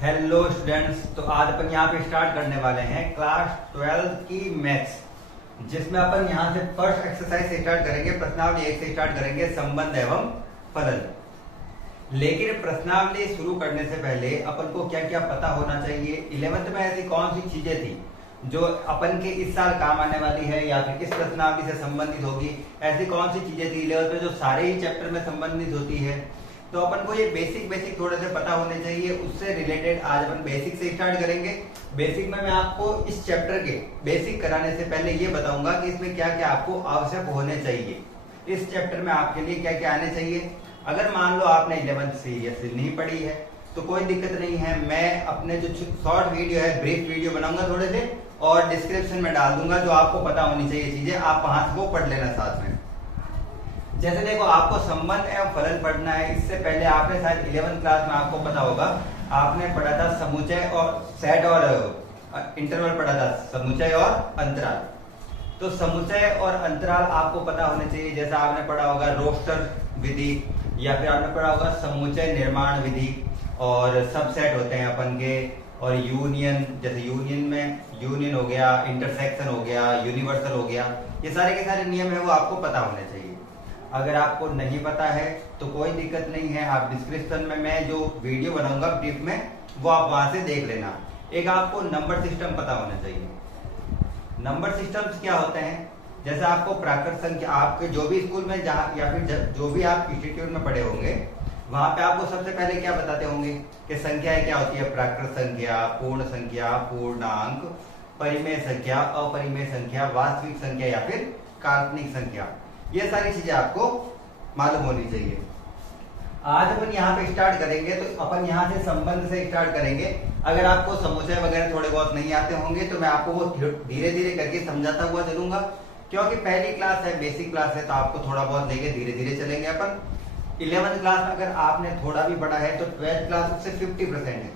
Hello students, तो आज अपन यहाँ पे स्टार्ट करने वाले हैं क्लास 12 की मैथ्स, जिसमें अपन यहाँ से फर्स्ट एक्सरसाइज से स्टार्ट करेंगे। प्रश्नावली 1 से स्टार्ट करेंगे, संबंध एवं फलन। लेकिन प्रश्नावली शुरू करने से पहले अपन को क्या क्या पता होना चाहिए। 11th में ऐसी कौन सी चीजें थी जो अपन के इस साल काम आने वाली है या फिर इस प्रश्नावली से संबंधित होगी। ऐसी कौन सी चीजें थी 11th में जो सारे ही चैप्टर में संबंधित होती है। तो अपन को ये बेसिक थोड़े से पता होने चाहिए। उससे रिलेटेड आज अपन बेसिक से स्टार्ट करेंगे। बेसिक में मैं आपको इस चैप्टर के बेसिक कराने से पहले ये बताऊंगा कि इसमें क्या क्या आपको आवश्यक होने चाहिए। इस चैप्टर में आपके लिए क्या क्या आने चाहिए। अगर मान लो आपने 11th सीरियसली नहीं पढ़ी है तो कोई दिक्कत नहीं है। मैं अपने जो शॉर्ट वीडियो है, ब्रीफ वीडियो बनाऊंगा थोड़े से, और डिस्क्रिप्शन में डाल दूंगा जो आपको पता होनी चाहिए चीजें, आप वहां से वो पढ़ लेना साथ में। जैसे देखो, आपको संबंध एवं फलन पढ़ना है। इससे पहले आपने शायद 11th क्लास में आपको पता होगा, आपने पढ़ा था समुच्चय और सेट और इंटरवल पढ़ा था, समुच्चय और अंतराल। तो समुच्चय और अंतराल आपको पता होने चाहिए। जैसा आपने पढ़ा होगा रोस्टर विधि, या फिर आपने पढ़ा होगा समुच्चय निर्माण विधि, और सबसेट होते हैं अपन के, और यूनियन। जैसे यूनियन में यूनियन हो गया, इंटरसेक्शन हो गया, यूनिवर्सल हो गया। ये सारे के सारे नियम है वो आपको पता होने चाहिए। अगर आपको नहीं पता है तो कोई दिक्कत नहीं है, आप डिस्क्रिप्शन में मैं जो वीडियो बनाऊंगा ब्रीफ में वो आप वहां से देख लेना। एक आपको नंबर सिस्टम पता होना चाहिए। नंबर सिस्टम्स क्या होते हैं, जैसे आपको प्राकृत संख्या, आपके जो भी स्कूल में जहाँ या फिर जो भी आप इंस्टीट्यूट में पढ़े होंगे वहां पे आपको सबसे पहले क्या बताते होंगे कि संख्याएं क्या होती है। प्राकृत संख्या, पूर्ण संख्या, पूर्णांक, परिमेय संख्या, अपरिमेय संख्या, वास्तविक संख्या या फिर काल्पनिक संख्या। ये सारी चीजें आपको मालूम होनी चाहिए। आज अपन यहाँ पे स्टार्ट करेंगे तो अपन यहाँ से संबंध से स्टार्ट करेंगे। अगर आपको समुच्चय वगैरह थोड़े बहुत नहीं आते होंगे तो मैं आपको वो धीरे धीरे करके समझाता हुआ चलूंगा, क्योंकि पहली क्लास है, बेसिक क्लास है, तो आपको थोड़ा बहुत लेके धीरे धीरे चलेंगे अपन। 11th क्लास में अगर आपने थोड़ा भी पढ़ा है तो 12th क्लास उससे 50% है।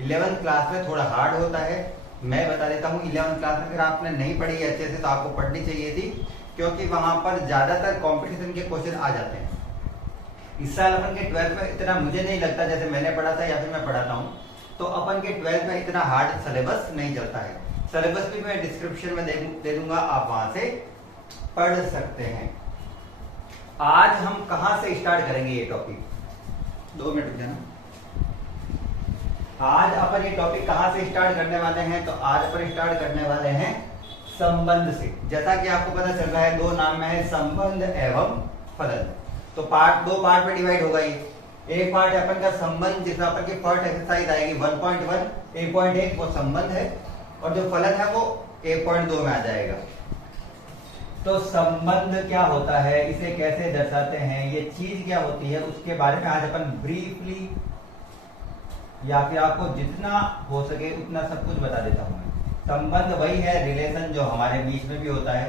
11th क्लास में थोड़ा हार्ड होता है, मैं बता देता हूँ। 11th क्लास में अगर आपने नहीं पढ़ी है अच्छे से तो आपको पढ़नी चाहिए थी, क्योंकि वहां पर ज्यादातर कंपटीशन के क्वेश्चन आ जाते हैं। इस साल अपन के 12th में इतना मुझे नहीं लगता, जैसे मैंने पढ़ा था या फिर मैं पढ़ाता हूँ, तो अपन के 12th में इतना हार्ड सिलेबस नहीं चलता है। सिलेबस भी मैं डिस्क्रिप्शन में दे दूंगा, आप वहां से पढ़ सकते हैं। आज हम कहां से स्टार्ट करेंगे ये टॉपिक, 2 मिनट रुक जाना। आज अपन ये टॉपिक कहां से स्टार्ट करने वाले हैं, तो आज अपन स्टार्ट करने वाले हैं संबंध से। जैसा कि आपको पता चल रहा है, 2 नाम में है संबंध एवं फलन। तो दो पार्ट में डिवाइड होगा ये। एक पार्ट है अपन का संबंध, जिसमें अपन की फर्स्ट एक्सरसाइज आएगी 1.1, 1.1 वो संबंध है, और जो फलन है वो 1.2 में आ जाएगा। तो संबंध क्या होता है, इसे कैसे दर्शाते हैं, ये चीज क्या होती है, उसके बारे में आज अपन ब्रीफली या फिर आपको जितना हो सके उतना सब कुछ बता देता हूं। संबंध वही है रिलेशन जो हमारे बीच में भी होता है,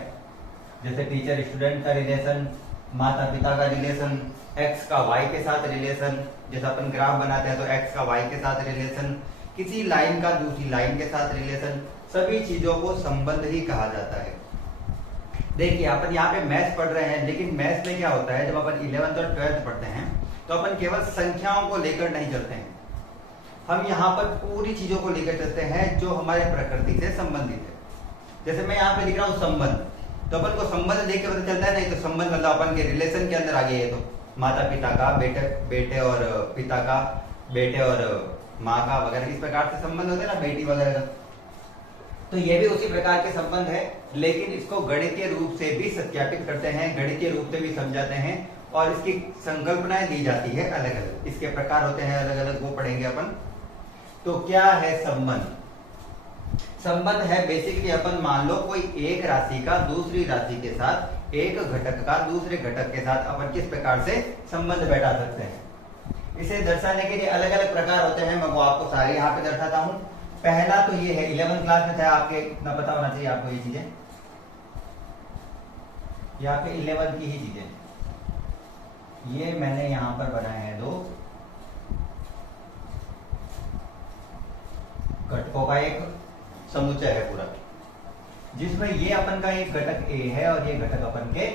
जैसे टीचर स्टूडेंट का रिलेशन, माता पिता का रिलेशन, एक्स का वाई के साथ रिलेशन, जैसे अपन ग्राफ बनाते हैं तो एक्स का वाई के साथ रिलेशन, किसी लाइन का दूसरी लाइन के साथ रिलेशन, सभी चीजों को संबंध ही कहा जाता है। देखिए, अपन यहाँ पे मैथ्स पढ़ रहे हैं, लेकिन मैथ्स में क्या होता है, जब अपन 11th और 12th पढ़ते हैं तो अपन केवल संख्याओं को लेकर नहीं चलते हैं, हम यहाँ पर पूरी चीजों को लेकर चलते हैं जो हमारे प्रकृति से संबंधित है। जैसे मैं यहाँ पे लिख रहा हूँ संबंध, तो अपन को संबंध देख के पता चलता है, नहीं तो संबंध मतलब अपन के रिलेशन के अंदर आ गया है। तो माता पिता का, बेटे और पिता का, बेटे और माँ का वगैरह, इस प्रकार से संबंध होते हैं ना, बेटी वगैरह का। तो ये भी उसी प्रकार के संबंध है, लेकिन इसको गणितीय रूप से भी सत्यापित करते हैं, गणितीय रूप से भी समझाते हैं, और इसकी संकल्पनाएं दी जाती है अलग अलग, इसके प्रकार होते हैं अलग अलग, वो पढ़ेंगे अपन। तो क्या है संबंध? संबंध है बेसिकली, अपन मान लो कोई एक राशि का दूसरी राशि के साथ, एक घटक का दूसरे घटक के साथ अपन किस प्रकार से संबंध बैठा सकते हैं। इसे दर्शाने के लिए अलग अलग प्रकार होते हैं, मैं वो आपको सारे यहाँ पे दर्शाता हूँ। पहला तो ये है, 11th क्लास में था, आपके इतना पता होना चाहिए आपको, ये चीजें यहाँ पे 11th की ही चीजें, ये मैंने यहाँ पर बनाए हैं 2 घटकों का एक समुच्चय है पूरा, जिसमें ये अपन का एक घटक A है और ये घटक अपन के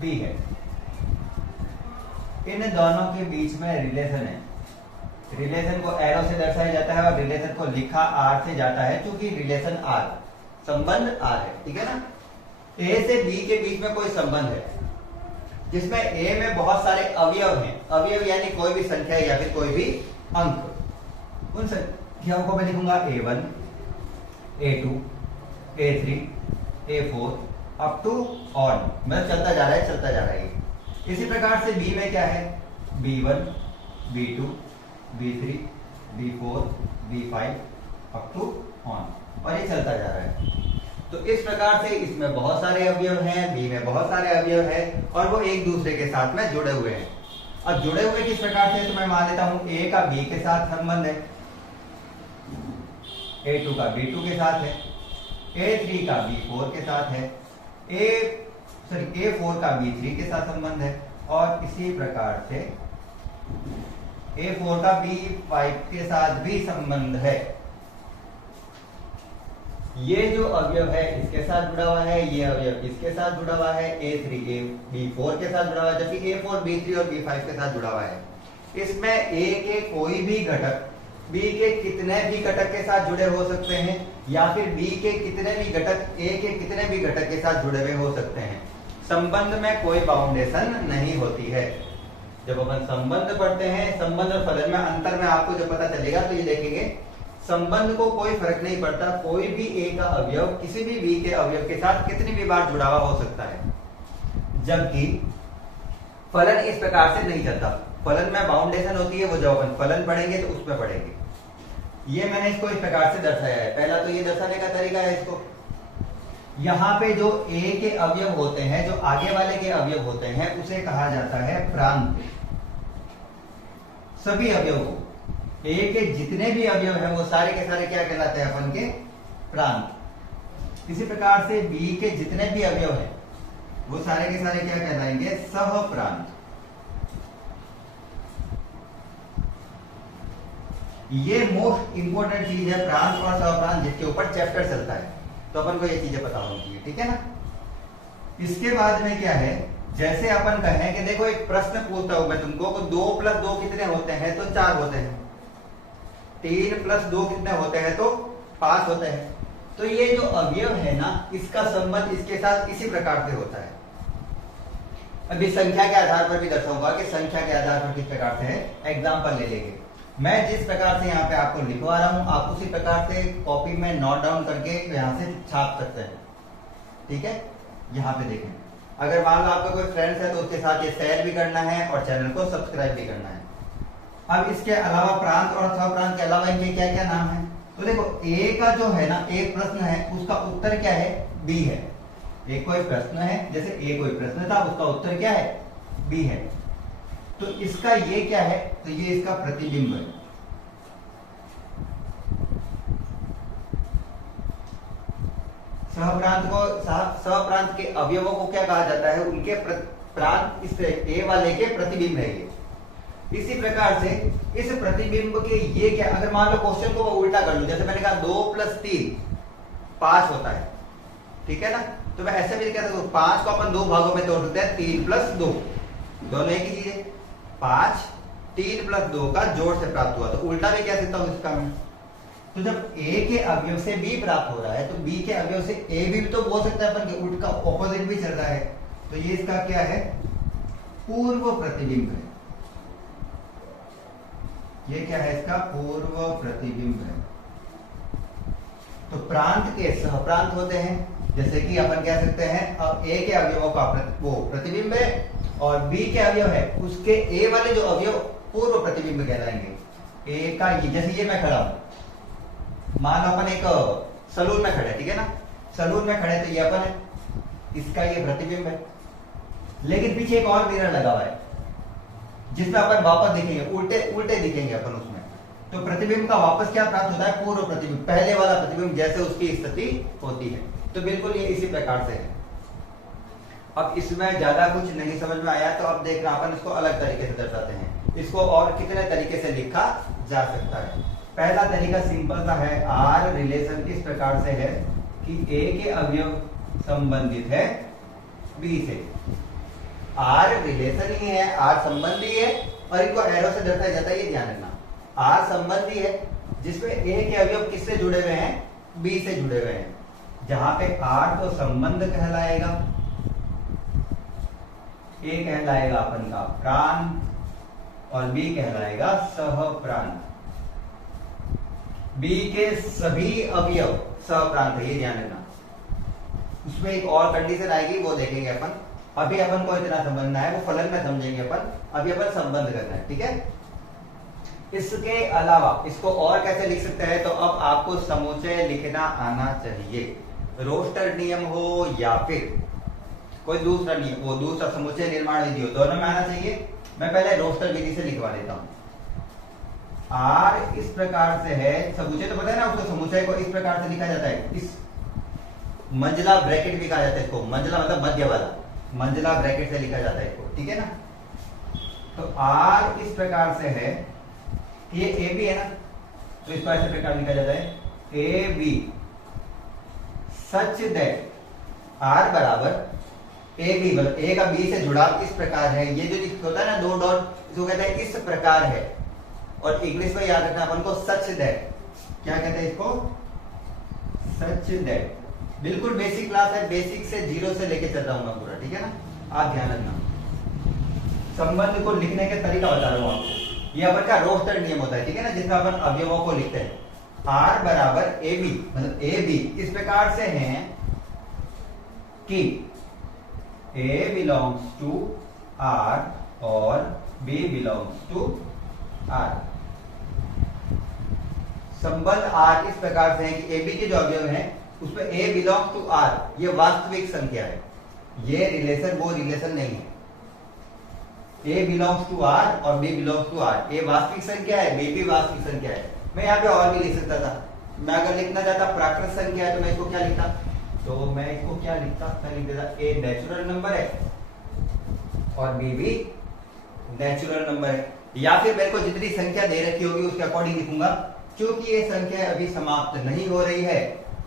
B है। इन दोनों के बीच में रिलेशन है। रिलेशन को एरो से दर्शाया जाता है और रिलेशन को लिखा आर से जाता है, क्योंकि रिलेशन आर, संबंध आर है, ठीक है ना। ए से बी के बीच में कोई संबंध है जिसमें ए में बहुत सारे अवयव हैं, अवयव यानी कोई भी संख्या या फिर कोई भी अंक। उन संख्याओं को मैं लिखूंगा A1, A2, A3, A4 up to on, मतलब चलता जा रहा है, चलता जा रहा है। इसी प्रकार से बी में क्या है, B1, B2, B3, B4, B5 up to on, और ये चलता जा रहा है। तो इस प्रकार से इसमें बहुत सारे अवयव हैं, बी में बहुत सारे अवयव हैं, और वो एक दूसरे के साथ में जुड़े हुए हैं। अब जुड़े हुए किस प्रकार से, तो मैं मान लेता हूं ए का बी के साथ संबंध है, A2 का B2 के साथ है, A3 का B4 के साथ है, A4 का B3 के साथ संबंध है, और इसी प्रकार से A4 का B5 के साथ भी संबंध है। ये जो अवयव है इसके साथ जुड़ा हुआ है, ये अवयव इसके साथ जुड़ा हुआ है, A3 B4 के साथ जुड़ा हुआ है, जबकि A4 B3 और B5 के साथ जुड़ा हुआ है। इसमें A के कोई भी घटक B के कितने भी घटक के साथ जुड़े हो सकते हैं, या फिर B के कितने भी घटक A के कितने भी घटक के साथ जुड़े हुए हो सकते हैं। संबंध में कोई बाउंडेशन नहीं होती है। जब अपन संबंध पढ़ते हैं, संबंध और फलन में अंतर में आपको जब पता चलेगा तो ये देखेंगे, संबंध को कोई फर्क नहीं पड़ता, कोई भी ए का अवयव किसी भी बी के अवयव के साथ कितनी भी बार जुड़ा हुआ हो सकता है, जबकि फलन इस प्रकार से नहीं चलता। फलन में बाउंडेशन होती है, वो जब अपन फलन पढ़ेंगे तो उसमें पढ़ेंगे। ये मैंने इसको इस प्रकार से दर्शाया है। पहला तो ये दर्शाने का तरीका है इसको, यहां पे जो ए के अवयव होते हैं, जो आगे वाले के अवयव होते हैं, उसे कहा जाता है प्रांत। सभी अवयव को, ए के जितने भी अवयव हैं वो सारे के सारे क्या कहलाते हैं, अपन के प्रांत। इसी प्रकार से बी के जितने भी अवयव हैं वो सारे के सारे क्या कहलाएंगे, सहप्रांत। ये मोस्ट इंपोर्टेंट चीज है, प्रांत और सहप्रांत, जिसके ऊपर चैप्टर चलता है, तो अपन को ये चीजें पता होनी चाहिए, ठीक है ना। इसके बाद में क्या है, जैसे अपन कहें कि देखो एक प्रश्न पूछता हूं मैं तुमको, 2 + 2 कितने होते हैं, तो 4 होते हैं। 3 + 2 कितने होते हैं, तो 5 होते हैं। तो ये जो अवयव है ना, इसका संबंध इसके साथ इसी प्रकार से होता है। अभी संख्या के आधार पर भी दर्शाऊंगा कि संख्या के आधार पर किस प्रकार से है, एग्जाम्पल ले लेंगे। मैं जिस प्रकार से यहाँ पे आपको लिखवा रहा हूं, आप उसी प्रकार से कॉपी में नोट डाउन करके यहां से छाप सकते हैं, ठीक है। यहाँ पे देखें, अगर मान लो आपका कोई फ्रेंड्स है तो उसके साथ ये शेयर भी करना है और चैनल को सब्सक्राइब भी करना है। अब इसके अलावा प्रांत और सहप्रांत के अलावा इनके क्या क्या नाम है, तो देखो ए का जो है ना, एक प्रश्न है, उसका उत्तर क्या है, बी है। एक कोई प्रश्न है, जैसे ए कोई प्रश्न था, उसका उत्तर क्या है, बी है। तो इसका ये क्या है, तो ये इसका प्रतिबिंब है। सहप्रांत के अवयवों को क्या कहा जाता है, उनके प्रांत इस ए वाले के प्रतिबिंब है ये। इसी प्रकार से इस प्रतिबिंब के ये क्या, अगर मान लो क्वेश्चन को उल्टा कर लूं, जैसे मैंने कहा 2 + 3 5 होता है, ठीक है ना। तो मैं ऐसे भी कह सकता हूं, 5 को अपन 2 भागों में तोड़ सकते हैं, 3 + 2, दोनों एक ही चीज है। 5 3 + 2 का जोड़ से प्राप्त हुआ, तो उल्टा भी कह सकता हूं इसका मैं। तो जब ए के अवयव से बी प्राप्त हो रहा है, तो बी के अवयव से ए भी तो बोल सकता है अपन के, उल्टा ऑपोजिट भी चल रहा है। तो ये इसका क्या है, पूर्व प्रतिबिंब है। ये क्या है, इसका पूर्व प्रतिबिंब है। तो प्रांत के सहप्रांत होते हैं, जैसे कि अपन कह सकते हैं, अब ए के अवयवों का वो प्रतिबिंब है और बी के अवयव है, उसके ए वाले जो अवयव पूर्व प्रतिबिंब कहलाएंगे। ए का ये, जैसे ये मैं खड़ा हूं, मान लो अपन एक सलून में खड़े, ठीक है ना, सलून में खड़े, तो ये अपन है, इसका ये प्रतिबिंब है। लेकिन पीछे एक और मिरर लगा हुआ है जिसमें अपन वापस दिखेंगे, उल्टे दिखेंगे अपन उसमें। तो प्रतिबिंब का वापस क्या प्राप्त होता है, पूर्व प्रतिबिंब, पहले वाला प्रतिबिंब जैसे उसकी स्थिति होती है। तो बिल्कुल ये इसी प्रकार से है। अब इसमें ज्यादा कुछ नहीं समझ में आया तो अब देखना, अपन इसको अलग तरीके से दर्शाते हैं। इसको और कितने तरीके से लिखा जा सकता है। पहला तरीका सिंपल सा है, आर रिलेशन इस प्रकार से है कि ए के अवयव संबंधित है बी से। आर रिलेशन ही है, आर संबंधी है, और इनको एरो से दर्शाया जाता है, ये ध्यान रखना। आर संबंधी है जिसमें ए के अवयव किससे जुड़े हुए हैं, बी से जुड़े हुए हैं, जहां पे आर तो संबंध कहलाएगा, ए कहलाएगा अपन का प्रांत और बी कहलाएगा सहप्रांत। बी के सभी अवयव सहप्रांत है, ये ध्यान रखना। उसमें एक और कंडीशन आएगी, वो देखेंगे अपन। अभी अपन को इतना समझना है, वो फलन में समझेंगे अपन। अभी अपन संबंध करना है, ठीक है। इसके अलावा इसको और कैसे लिख सकते हैं, तो अब आपको समुच्चय लिखना आना चाहिए। रोस्टर नियम हो या फिर कोई दूसरा नियम, वो दूसरा समुच्चय निर्माण विधि हो, दोनों में आना चाहिए। मैं पहले रोस्टर विधि से लिखवा देता हूं। आर इस प्रकार से है, समुच्चय तो पता है ना उसको, समुच्चय को इस प्रकार से लिखा जाता है, इस मंजिला ब्रैकेट भी कहा जाता है इसको, मंजिला मतलब मध्य वाला, मंजिला ब्रैकेट से लिखा जाता है इसको, ठीक है ना। तो आर इस प्रकार से है, ये ए बी है ना, तो इसको ऐसे प्रकार लिखा जाता है a b such that R बराबर ए बी, मतलब ए का बी से जुड़ाव इस प्रकार है। ये जो होता है ना दो डॉट, इसको कहते हैं इस प्रकार है। और इंग्लिश में याद रखना अपन को सच दैट, क्या कहते हैं इसको, सच दैट। बिल्कुल बेसिक क्लास है, बेसिक से जीरो से लेके चल रहा हूं मैं पूरा, ठीक है ना, आप ध्यान रखना। संबंध को लिखने का तरीका बता रहा हूं आपको। ये अपन का रोस्टर नियम होता है, ठीक है ना, जिसमें अपन अवयवों को लिखते हैं। आर बराबर ए बी, मतलब ए बी इस प्रकार से है कि ए बिलोंग्स टू आर और बी बिलोंग्स टू आर। संबंध आर इस प्रकार से है कि ए बी के जो अवयव हैं उसमें ए बिलोंग्स टू आर, ये वास्तविक संख्या है, ये रिलेशन वो रिलेशन नहीं है। ए बिलोंग्स टू आर और बी बिलोंग्स टू आर, ए वास्तविक संख्या है, बी भी वास्तविक संख्या है। मैं यहाँ पे और भी लिख सकता था, मैं अगर लिखना चाहता प्राकृत संख्या है तो मैं इसको क्या लिखता, तो मैं इसको क्या लिखता, मैं लिख देता ए नेचुरल नंबर है और बी भी नेचुरल नंबर है। या फिर मेरे को जितनी संख्या दे रखी होगी उसके अकॉर्डिंग लिखूंगा। क्योंकि ये संख्या अभी समाप्त नहीं हो रही है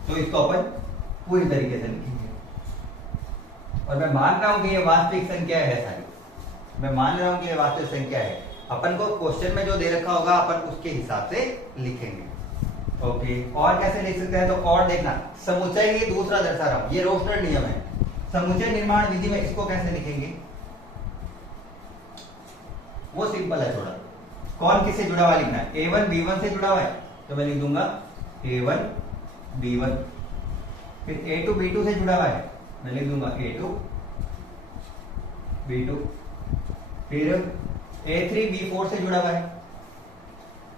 तो इसको अपन पूरी तरीके से लिखेंगे। और मैं मान रहा हूं कि ये वास्तविक संख्या है सारी, मैं मान रहा हूं कि ये वास्तविक संख्या है। अपन को क्वेश्चन में जो दे रखा होगा अपन उसके हिसाब से लिखेंगे। ओके, और कैसे लिख सकते हैं, तो और देखना, समुच्चय ही दूसरा दर्शा रहा हूं, ये रोस्टर नियम है। समुच्चय निर्माण विधि में इसको कैसे लिखेंगे, वो सिंपल है थोड़ा। कौन किससे जुड़ा हुआ लिखना है, A1 B1 से जुड़ा हुआ है तो मैं लिख दूंगा A1 B1। फिर A2 B2 से जुड़ा हुआ है, मैं लिख दूंगा A2 B2। फिर A3 B4 से जुड़ा हुआ है,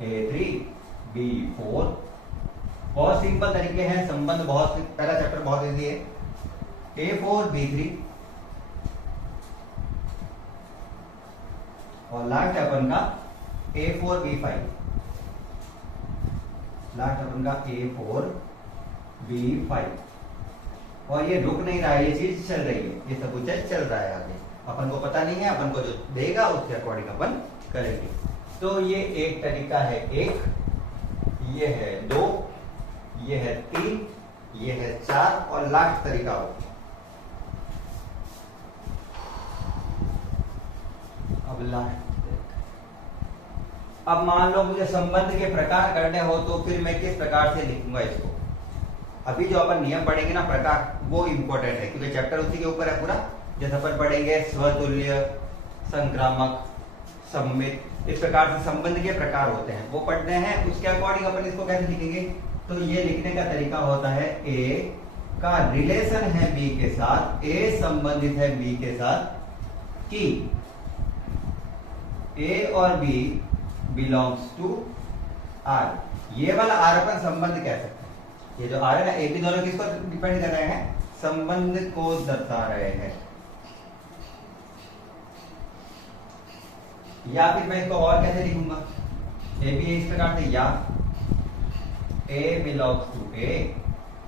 A3 B4। बहुत सिंपल तरीके हैं, संबंध बहुत, पहला चैप्टर बहुत इजी है। A4 B3 और लास्ट अपन का A4 B5, लास्ट अपन का A4 B5। और ये रुक नहीं रहा है, ये चीज चल रही है, ये सब कुछ चल रहा है आगे। अपन को पता नहीं है, अपन को जो देगा उसके अकॉर्डिंग अपन करेंगे। तो ये एक तरीका है, एक ये है 2, ये है 3, ये है 4 और लास्ट तरीका हो। अब लास्ट, अब मान लो मुझे संबंध के प्रकार करने हो तो फिर मैं किस प्रकार से लिखूंगा इसको। अभी जो अपन नियम पढ़ेंगे ना प्रकार, वो इंपॉर्टेंट है क्योंकि चैप्टर उसी के ऊपर है पूरा। जैसे अपन पढ़ेंगे स्वतुल्य, संक्रामक, सम्मित, इस प्रकार से संबंध के प्रकार होते हैं वो पढ़ने हैं। उसके अकॉर्डिंग अपन इसको कैसे लिखेंगे, तो ये लिखने का तरीका होता है ए का रिलेशन है बी के साथ, ए संबंधित है बी के साथ कि ए और बी बिलोंग्स टू आर। ये वाला आर अपन संबंध कह सकते हैं। ये जो आर है ना, ए बी दोनों किसको डिपेंड कर रहे हैं, संबंध को दर्शा रहे हैं। या फिर मैं इसको और कैसे लिखूंगा, ए बी इस प्रकार से, या A belongs to A,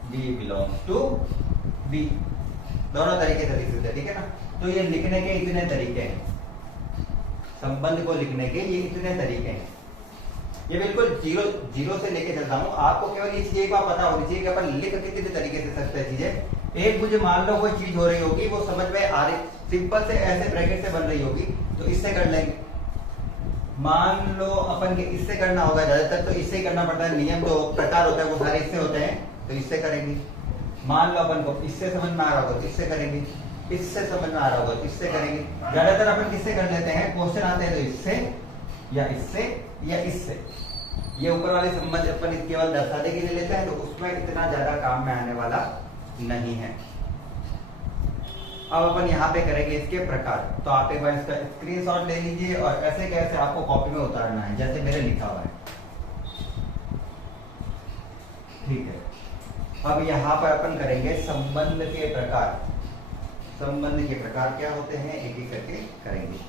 B belongs to B, दोनों तरीके से लिख सकते हैं, ठीक है ना। तो ये लिखने के इतने तरीके हैं, संबंध को लिखने के ये इतने तरीके हैं। ये बिल्कुल जीरो से लेके चलता हूं, आपको केवल इस चीज का पता होनी चाहिए कि अपन लिख कितने तरीके से सकते हैं चीजें। एक मुझे मान लो कोई चीज हो रही होगी, वो समझ में आ रही, सिंपल से ऐसे ब्रैकेट से बन रही होगी तो इससे कर लेंगे, मान लो अपन के इससे करना होगा, ज्यादातर तो इससे ही करना पड़ता है, नियम जो प्रकार होता है वो सारे इससे होते हैं, तो इससे करेंगे। मान लो अपन को इससे समझ में आ रहा होगा तो इससे करेंगे, इससे समझ में आ रहा होगा तो इससे करेंगे। ज्यादातर अपन किससे कर लेते हैं, क्वेश्चन आते हैं तो इससे या इससे या इससे, ये ऊपर वाले संबंध अपन केवल दर्शाने के लिए लेते हैं, तो उसमें इतना ज्यादा काम में आने वाला नहीं है। अब अपन यहाँ पे करेंगे इसके प्रकार, तो आप एक बार इसका स्क्रीनशॉट ले लीजिए और ऐसे कैसे आपको कॉपी में उतारना है जैसे मेरे लिखा हुआ है, ठीक है। अब यहाँ पर अपन करेंगे संबंध के प्रकार। संबंध के प्रकार क्या होते हैं एक एक करके करेंगे।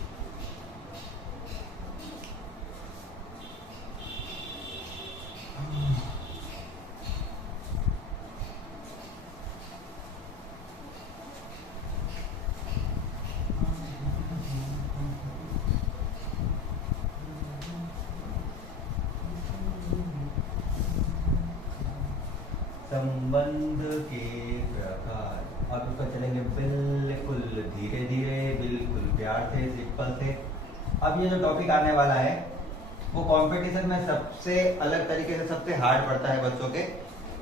संबंध के प्रकार, अब इसको चलेंगे बिल्कुल धीरे धीरे, बिल्कुल प्यार से, सिंपल से। अब ये जो टॉपिक आने वाला है वो कंपटीशन में सबसे अलग तरीके से सबसे हार्ड पड़ता है बच्चों के।